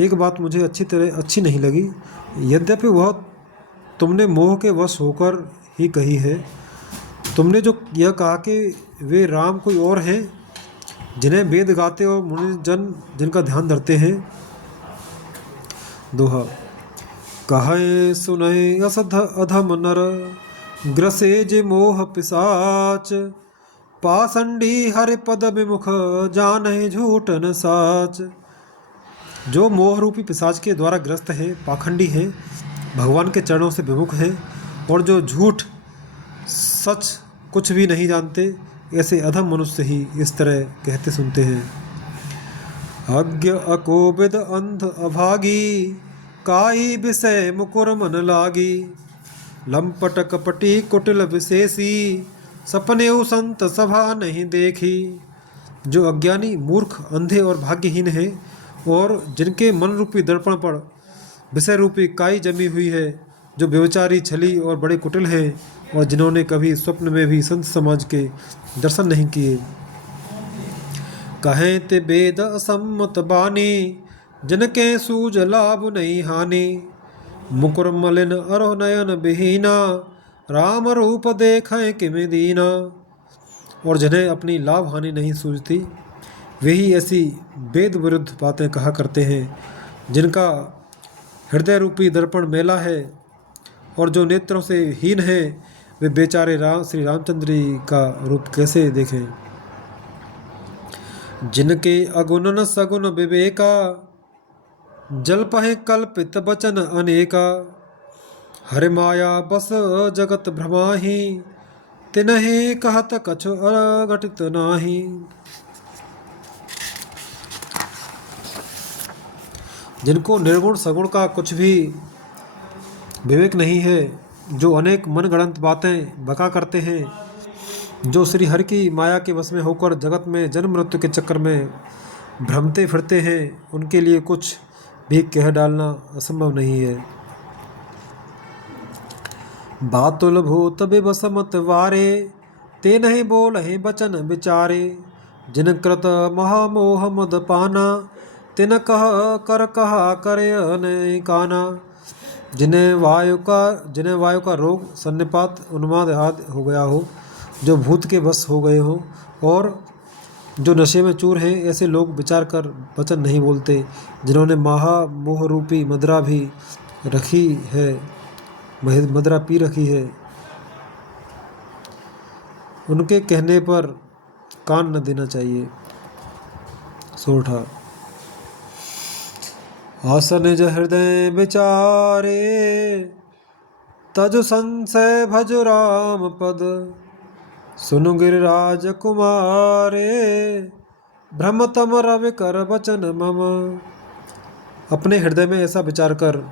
एक बात मुझे अच्छी नहीं लगी। यद्यपि वह तुमने मोह के वश होकर ही कही है। तुमने जो यह कहा कि वे राम कोई और हैं, जिन्हें वेद गाते और मुनि जन जिनका ध्यान धरते हैं। दोहा। कहे सुनहि असध अधम नर, ग्रसे जे मोह पिसाच। पाषंडी हरि पद विमुख, जानहि झूठ न साच। जो मोह रूपी पिशाच के द्वारा ग्रस्त हैं, पाखंडी हैं, भगवान के चरणों से विमुख हैं और जो झूठ सच कुछ भी नहीं जानते, ऐसे अधम मनुष्य ही इस तरह कहते सुनते हैं। अज्ञ अकोविद अंध अभागी, काई विषय मुकुर मन लागी। लंपट कपटी कुटिल विशेषी, सपने संत सभा नहीं देखी। जो अज्ञानी, मूर्ख, अंधे और भाग्यहीन है और जिनके मन रूपी दर्पण पर विषय रूपी काई जमी हुई है, जो व्यभिचारी, छली और बड़े कुटिल हैं और जिन्होंने कभी स्वप्न में भी संत समाज के दर्शन नहीं किए। कहें ते वेद असम्मत बानी, जिनके सूझ लाभ नहीं हानि। मुकुर मलिन अरो नयन विहीना, राम रूप देखें किमें दीना। और जिन्हें अपनी लाभ हानि नहीं सूझती, वे ही ऐसी वेद विरुद्ध बातें कहा करते हैं। जिनका हृदय रूपी दर्पण मेला है और जो नेत्रों से हीन है, वे बेचारे श्री रामचंद्र जी का रूप कैसे देखें। जिनके अगुण न सगुण विवेका, जल पहे कल्पित बचन अनेका। हरि माया बस जगत भ्रमाही, तिन्हि कहत कछु अघटित नाही। जिनको निर्गुण सगुण का कुछ भी विवेक नहीं है, जो अनेक मनगढ़ंत बातें बका करते हैं, जो श्री हरि की माया के वश में होकर जगत में जन्म मृत्यु के चक्कर में भ्रमते फिरते हैं, उनके लिए कुछ भी कह डालना असंभव नहीं है। बातुल भूत विवश मत वारे, ते नहीं बोलहि बचन विचारे। जिन कृत महामोह मद पाना, तिन कह कर कहा करे नहीं काना। जिन्हें वायु का रोग, सन्निपात, उन्माद आदि हो गया हो, जो भूत के वश हो गए हो और जो नशे में चूर हैं, ऐसे लोग विचार कर वचन नहीं बोलते। जिन्होंने मोह रूपी मदरा भी रखी है, मदरा पी रखी है, उनके कहने पर कान न देना चाहिए। सोठा। आसन निज हृदय विचारे, तज संशय भज राम पद। सुनु गिरिराज कुमारे, भ्रमतम रवि कर वचन मम। अपने हृदय में ऐसा विचार कर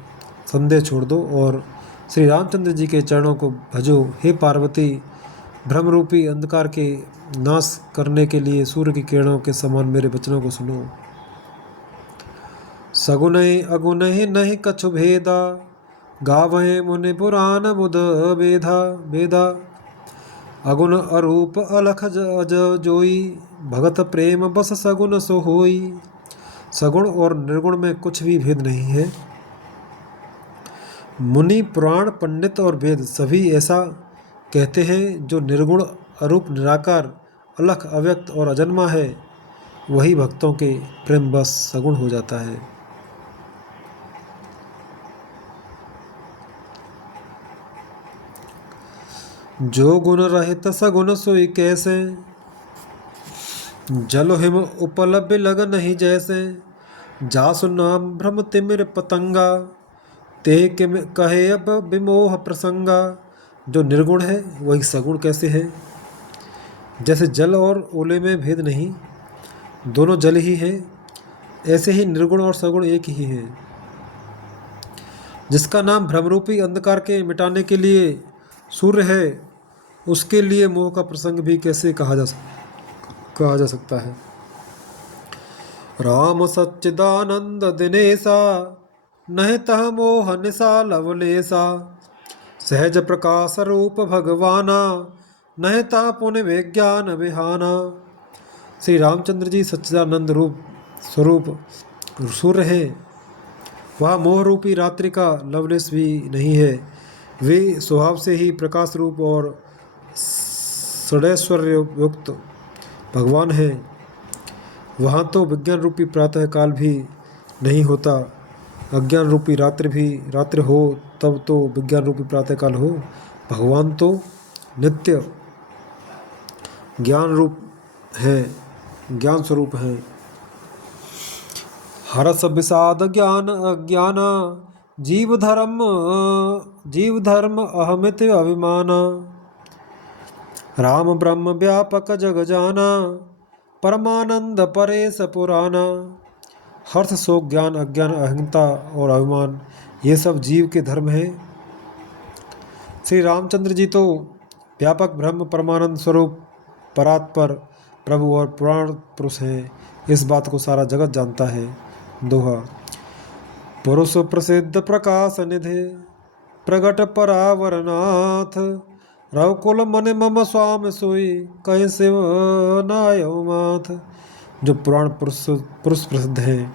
संदेह छोड़ दो और श्री रामचंद्र जी के चरणों को भजो। हे पार्वती, भ्रमरूपी अंधकार के नाश करने के लिए सूर्य की किरणों के समान मेरे वचनों को सुनो। सगुनहि अगुनहि नहीं कछु भेदा, गावहे मुनि पुराण बुध वेदा। अगुण अरूप अलख अज जोई, भगत प्रेम बस सगुन सो होई। सगुण और निर्गुण में कुछ भी भेद नहीं है। मुनि, पुराण, पंडित और वेद सभी ऐसा कहते हैं। जो निर्गुण, अरूप, निराकार, अलख, अव्यक्त और अजन्मा है, वही भक्तों के प्रेम बस सगुण हो जाता है। जो गुण रहित सगुण सोई कैसे, जल हिम उपलब्ध लग नहीं जैसे। जासु नाम भ्रम तिमिर पतंगा, ते किम कहे अब विमोह प्रसंगा। जो निर्गुण है वही सगुण कैसे है। जैसे जल और ओले में भेद नहीं, दोनों जल ही हैं, ऐसे ही निर्गुण और सगुण एक ही हैं। जिसका नाम भ्रमरूपी अंधकार के मिटाने के लिए सूर्य है, उसके लिए मोह का प्रसंग भी कैसे कहा जा सकता है। राम सच्चिदानंद दिनेसा, नहीं तह मोह निशा लवलेसा। सहज प्रकाश रूप भगवाना, नहीं ता पुण्य विज्ञान विहाना। श्री रामचंद्र जी सच्चिदानंद रूप स्वरूप सूर्य हैं। वह मोह रूपी रात्रि का लवलेस भी नहीं है। वे स्वभाव से ही प्रकाश रूप और षडैश्वर्य युक्त भगवान हैं। वहाँ तो विज्ञान रूपी प्रातः काल भी नहीं होता। अज्ञान रूपी रात्रि हो तब तो विज्ञान रूपी प्रातः काल हो। भगवान तो नित्य ज्ञान रूप है, ज्ञान स्वरूप है। हरस विषाद ज्ञान अज्ञान, जीव धर्म अहमित अभिमान। राम ब्रह्म व्यापक जग जाना, परमानंद परेश पुराना। हर्ष, शोक, ज्ञान, अज्ञान, अहंता और अभिमान, ये सब जीव के धर्म हैं। श्री रामचंद्र जी तो व्यापक ब्रह्म, परमानंद स्वरूप, परात्पर प्रभु और पुराण पुरुष हैं। इस बात को सारा जगत जानता है। दोहा। पुरुष प्रसिद्ध प्रकाश निधि, प्रगट परावरनाथ। रघुकुल मन मम स्वाम सोई, कहीं शिव नायो माथ। जो पुराण पुरुष प्रसिद्ध हैं,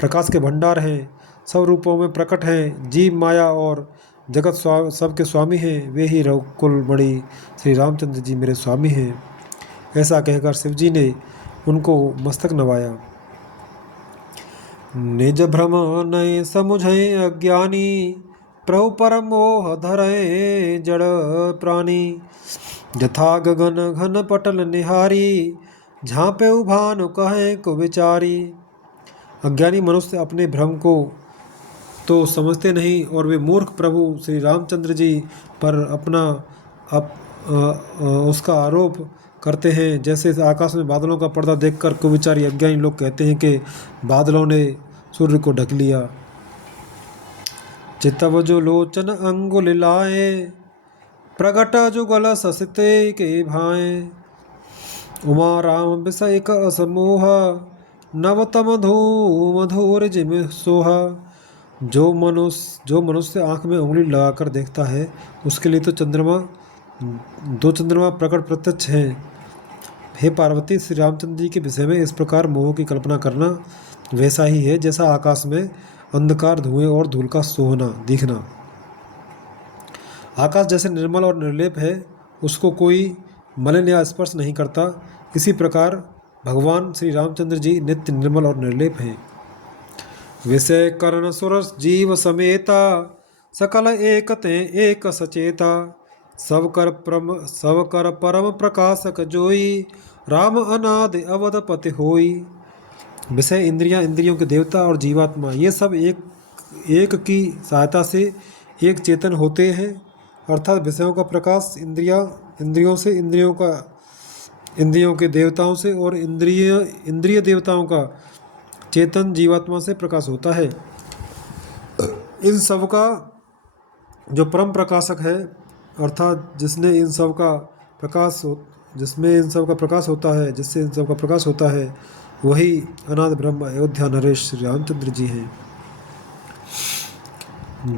प्रकाश के भंडार हैं, सब रूपों में प्रकट हैं, जीव, माया और जगत सबके स्वामी हैं, वे ही रघुकुल मणि श्री रामचंद्र जी मेरे स्वामी हैं। ऐसा कहकर शिव जी ने उनको मस्तक नवाया। निज भ्रम नय समुझे अज्ञानी, प्रभु परम मोह धरे जड़ प्राणी। यथा गगन घन पटल निहारी, झांपे भानु कहे को विचारी। अज्ञानी मनुष्य अपने भ्रम को तो समझते नहीं और वे मूर्ख प्रभु श्री रामचंद्र जी पर अपना उसका आरोप करते हैं। जैसे आकाश में बादलों का पर्दा देखकर कुविचारी अज्ञानी लोग कहते हैं कि बादलों ने सूर्य को ढक लिया। चितव जो लोचन अंगुल लाए, प्रगट जुगल ससते के भाए। उमा राम विषय असमोह, नवतम धूम धूर जिम सोहा। जो मनुष्य आंख में उंगली लगाकर देखता है, उसके लिए तो दो चंद्रमा प्रकट प्रत्यक्ष हैं। हे पार्वती, श्री रामचंद्र जी के विषय में इस प्रकार मोह की कल्पना करना वैसा ही है जैसा आकाश में अंधकार, धुएं और धूल का सोहना दिखना। आकाश जैसे निर्मल और निर्लेप है, उसको कोई मलिन या स्पर्श नहीं करता, इसी प्रकार भगवान श्री रामचंद्र जी नित्य निर्मल और निर्लेप हैं। विषय करण सुरस जीव समेता, सकल एकते एक सचेता। सब कर परम प्रकाशक जोई, राम अनादि अवधपति होई। विषय, इंद्रियों के देवता और जीवात्मा, ये सब एक की सहायता से एक चेतन होते हैं। अर्थात विषयों का प्रकाश इंद्रियों से, इंद्रियों के देवताओं से और इंद्रिय देवताओं का चेतन जीवात्मा से प्रकाश होता है। इन सब का जो परम प्रकाशक है, अर्थात जिसमें इन सब का प्रकाश होता है, वही अनादि ब्रह्म अयोध्या नरेश श्री रामचंद्र जी हैं।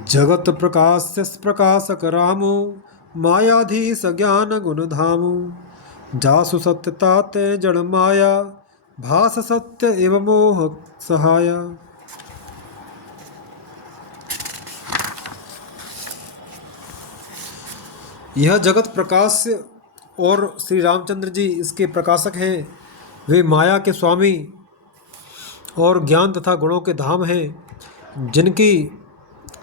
जगत प्रकाशक रामो, मायाधीश ज्ञान गुण धामो। जासु सत्यता ते जड़ माया, भास सत्य एवं मोह सहाया। यह जगत प्रकाश और श्री रामचंद्र जी इसके प्रकाशक हैं। वे माया के स्वामी और ज्ञान तथा गुणों के धाम हैं, जिनकी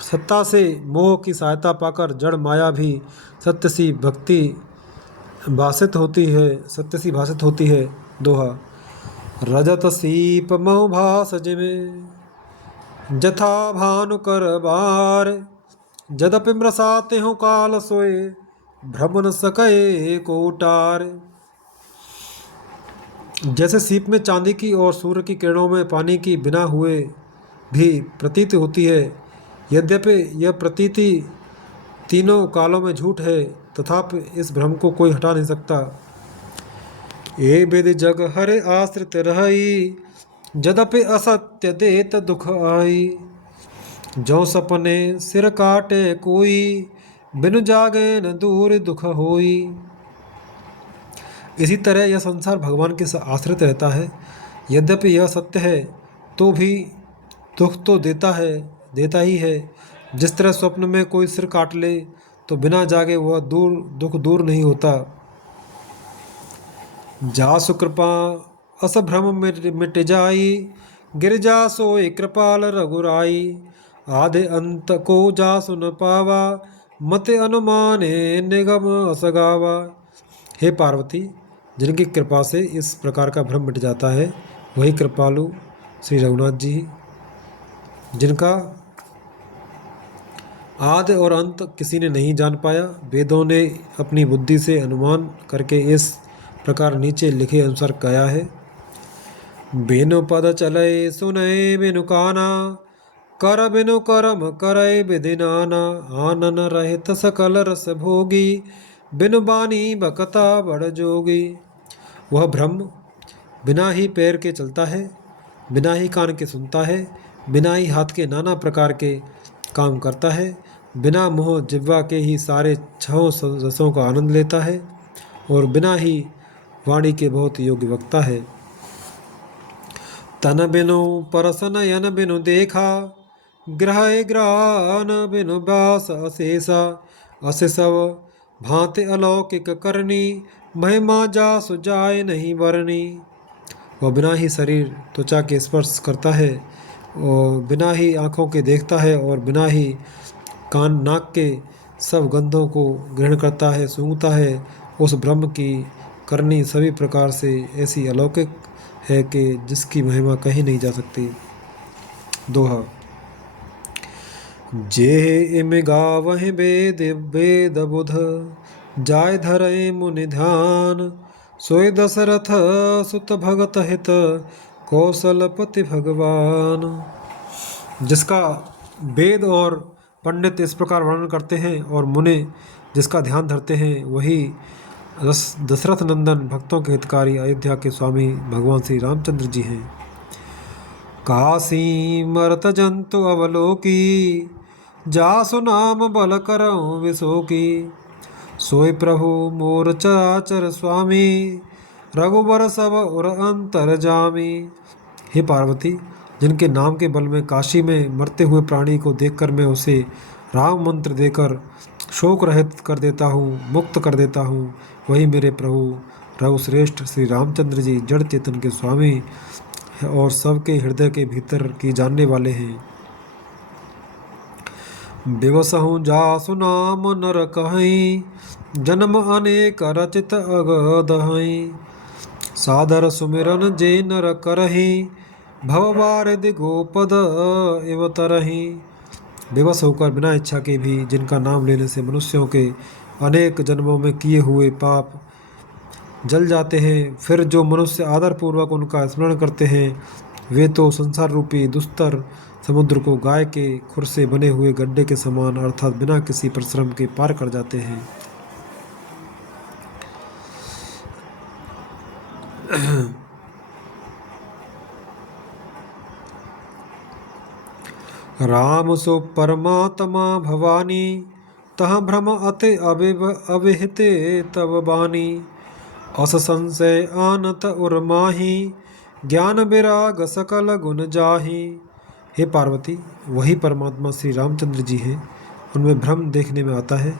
सत्ता से मोह की सहायता पाकर जड़ माया भी सत्य सी भाषित होती है। दोहा। रजत सीप मऊ भास जिमे जथा भानु कर बार, जदपि मृषाते हो काल सोए भ्रम न सके कोटार। जैसे सीप में चांदी की और सूर्य की किरणों में पानी की बिना हुए भी प्रतीति होती है, यद्यपि यह प्रतीति तीनों कालों में झूठ है, तथापि इस भ्रम को कोई हटा नहीं सकता। ए विद जग हरे आश्रित रही, जदपि असत्य देत दुख आई। जो सपने सिर काटे कोई, बिनु जागे न दूर दुख होई। इसी तरह यह संसार भगवान के आश्रित रहता है, यद्यपि यह सत्य है तो भी दुख तो देता ही है। जिस तरह स्वप्न में कोई सिर काट ले तो बिना जागे वह दुख दूर नहीं होता। जासु कृपा अस भ्रम मिट जाई, गिरजा सोई कृपाल रघुराई। आधे अंत को जासु न पावा, मते अनुमाने निगम असगावा। हे पार्वती, जिनकी कृपा से इस प्रकार का भ्रम मिट जाता है, वही कृपालु श्री रघुनाथ जी, जिनका आदि और अंत किसी ने नहीं जान पाया। वेदों ने अपनी बुद्धि से अनुमान करके इस प्रकार नीचे लिखे अनुसार कहा है। बिनु पद चले सुनय बिनु काना, कर बिनु करम करय विधि नाना। आनन रहित सकल रस भोगी, बिनु बानी बकता बड़ जोगी। वह ब्रह्म बिना ही पैर के चलता है, बिना ही कान के सुनता है, बिना ही हाथ के नाना प्रकार के काम करता है, बिना मुँह जिह्वा के ही सारे छहों रसों का आनंद लेता है, और बिना ही वाणी के बहुत योग्य वक्ता है। तन बिनु परस नयन बिनु देखा, ग्रह ग्रान बिनु बास अशेषा। असे सब भांति अलौकिक करनी, महिमा जा सुजाए नहीं बरनी। वह बिना ही शरीर त्वचा के स्पर्श करता है, और बिना ही आँखों के देखता है, और बिना ही कान नाक के सब गंधों को ग्रहण करता है, सूंघता है। उस ब्रह्म की करनी सभी प्रकार से ऐसी अलौकिक है कि जिसकी महिमा कहीं नहीं जा सकती। दोहा। जे इम गावहि वेद वेद बुध, जाय धरय मुनि ध्यान। सोय दशरथ सुत भगत हित, कौशलपति भगवान। जिसका वेद और पंडित इस प्रकार वर्णन करते हैं और मुनि जिसका ध्यान धरते हैं, वही दशरथ नंदन भक्तों के हितकारी अयोध्या के स्वामी भगवान श्री रामचंद्र जी हैं। काशी मरत जंतु अवलोकी, जासु नाम बल करऊं विशोकी। सोय प्रभु मोर चराचर स्वामी, रघुबर सब उर अंतर जामी। हे पार्वती, जिनके नाम के बल में काशी में मरते हुए प्राणी को देखकर मैं उसे राम मंत्र देकर शोक रहित कर देता हूँ, मुक्त कर देता हूँ, वही मेरे प्रभु रघुश्रेष्ठ श्री रामचंद्र जी जड़ चेतन के स्वामी और सबके हृदय के भीतर की जानने वाले हैं। विवसहु जासु नाम नर कहई, जन्म अनेक रचित अगदहई। सादर सुमिरन जे नर करही, भव बारिधि गोपद एव तरही। विवश होकर बिना इच्छा के भी जिनका नाम लेने से मनुष्यों के अनेक जन्मों में किए हुए पाप जल जाते हैं, फिर जो मनुष्य आदरपूर्वक उनका स्मरण करते हैं, वे तो संसार रूपी दुस्तर समुद्र को गाय के खुर से बने हुए गड्ढे के समान अर्थात बिना किसी परिश्रम के पार कर जाते हैं। राम सो परमात्मा भवानी, तह भ्रम अति अविहिते तब बानी। अस संशय आनत उर माही, ज्ञान विराग सकल गुण जाही। हे पार्वती, वही परमात्मा श्री रामचंद्र जी हैं। उनमें भ्रम देखने में आता है,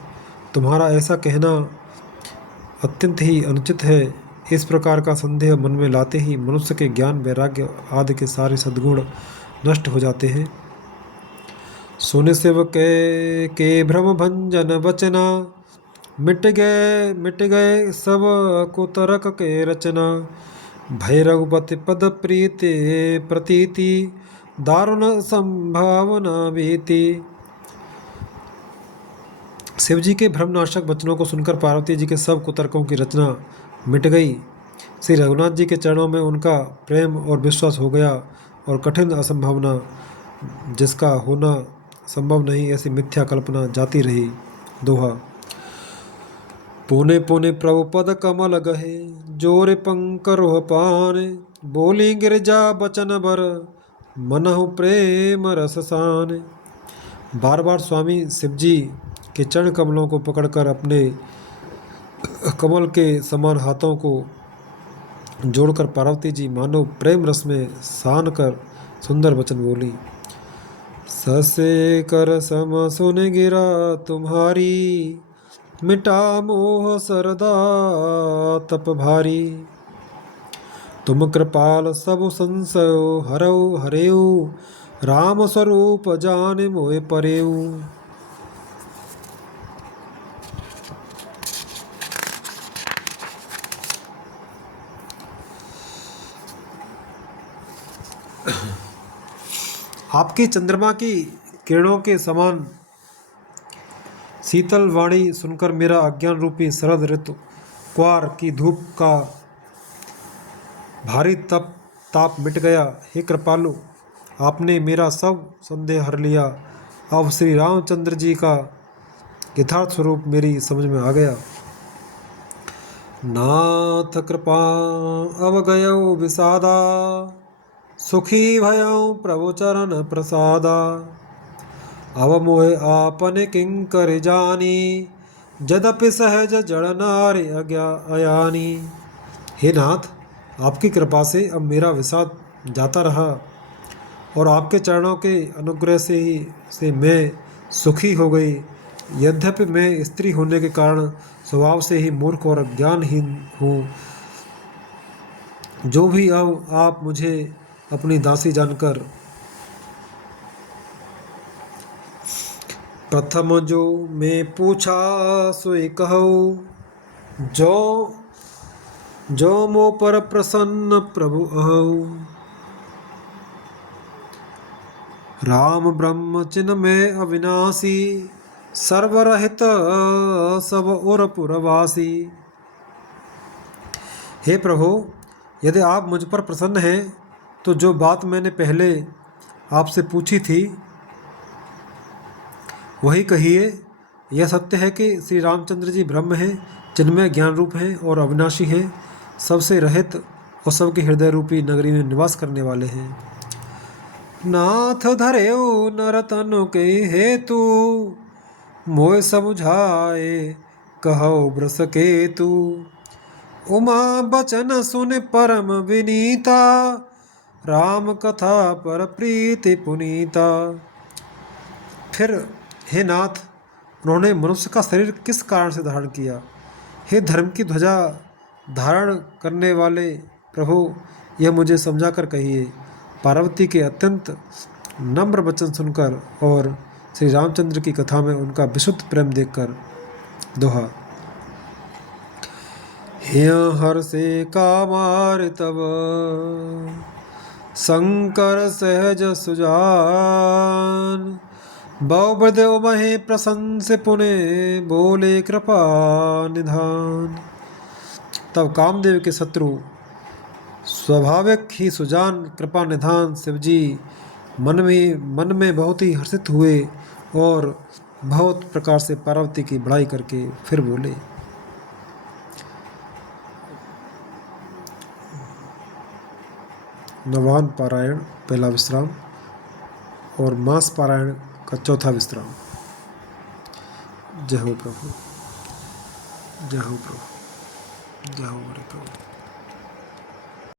तुम्हारा ऐसा कहना अत्यंत ही अनुचित है। इस प्रकार का संदेह मन में लाते ही मनुष्य के ज्ञान, वैराग्य आदि के सारे सद्गुण नष्ट हो जाते हैं। सुन शिव के भ्रम भंजन वचना, मिट गए सब कुतरक के रचना। भय रघुपति पद प्रीति प्रतीति, दारुण संभावना भीति। शिव जी के भ्रमनाशक वचनों को सुनकर पार्वती जी के सब कुतर्कों की रचना मिट गई। श्री रघुनाथ जी के चरणों में उनका प्रेम और विश्वास हो गया और कठिन असंभावना, जिसका होना संभव नहीं, ऐसी मिथ्या कल्पना जाती रही। दोहा। पुने पुने प्रभु पद कमल गहे, जोरे पंकरोह पान। बोली गिरजा बचन बर, मनहु प्रेम रस सान। बार बार स्वामी शिव जी के चरण कमलों को पकड़कर अपने कमल के समान हाथों को जोड़कर पार्वती जी मानो प्रेम रस में सान कर सुंदर वचन बोली। ससे कर सम सुन गिरा तुम्हारी, मिटा मोह सरदा तप भारी। तुम कृपाल सब संशय हरऊ हरेऊ, राम स्वरूप जान मोए परेऊ। आपकी चंद्रमा की किरणों के समान शीतल वाणी सुनकर मेरा अज्ञान रूपी शरद ऋतु क्वार की धूप का भारी ताप मिट गया। हे कृपालु, आपने मेरा सब संदेह हर लिया। अब श्री रामचंद्र जी का यथार्थ स्वरूप मेरी समझ में आ गया। नाथ कृपा अब गयो विषादा, सुखी भयऊ प्रभु चरण प्रसादा। अब मोहे आपने किंकर जानी, जदपि सहज जड़ नारी अयानी। हे नाथ, आपकी कृपा से अब मेरा विषाद जाता रहा और आपके चरणों के अनुग्रह से मैं सुखी हो गई। यद्यपि मैं स्त्री होने के कारण स्वभाव से ही मूर्ख और अज्ञानहीन हूँ, जो भी अब आप मुझे अपनी दासी जानकर प्रथम जो मैं पूछा सोई कहूँ, जो मो पर प्रसन्न प्रभु अहू। राम ब्रह्म चिन्ह में अविनाशी, सर्वरहित सब और पुरवासी। हे प्रभु, यदि आप मुझ पर प्रसन्न हैं तो जो बात मैंने पहले आपसे पूछी थी वही कहिए। यह सत्य है कि श्री रामचंद्र जी ब्रह्म हैं, चिन्मय ज्ञान रूप हैं और अविनाशी हैं, सबसे रहित और सबके हृदय रूपी नगरी में निवास करने वाले हैं। नाथ धरेऊ नर तनु के हेतु, मोय समुझाए कहो ब्रस केतु। उमा बचन सुन परम विनीता, राम कथा पर प्रीति पुनीता। फिर हे नाथ, उन्होंने मनुष्य का शरीर किस कारण से धारण किया? हे धर्म की ध्वजा धारण करने वाले प्रभु, यह मुझे समझा कर कहिए। पार्वती के अत्यंत नम्र वचन सुनकर और श्री रामचंद्र की कथा में उनका विशुद्ध प्रेम देखकर। दोहा। हे हर से कामार तब, शंकर सहज सुजान। बहुबृदेव महे प्रशंस पुने, बोले कृपा निधान। तब कामदेव के शत्रु स्वाभाविक ही सुजान कृपा निधान शिवजी मन में बहुत ही हर्षित हुए और बहुत प्रकार से पार्वती की बड़ाई करके फिर बोले। नवान पारायण पहला विश्राम और मास पारायण का चौथा विश्राम। जय हो प्रभु, जय हो प्रभु, जय हो हमारे प्रभु।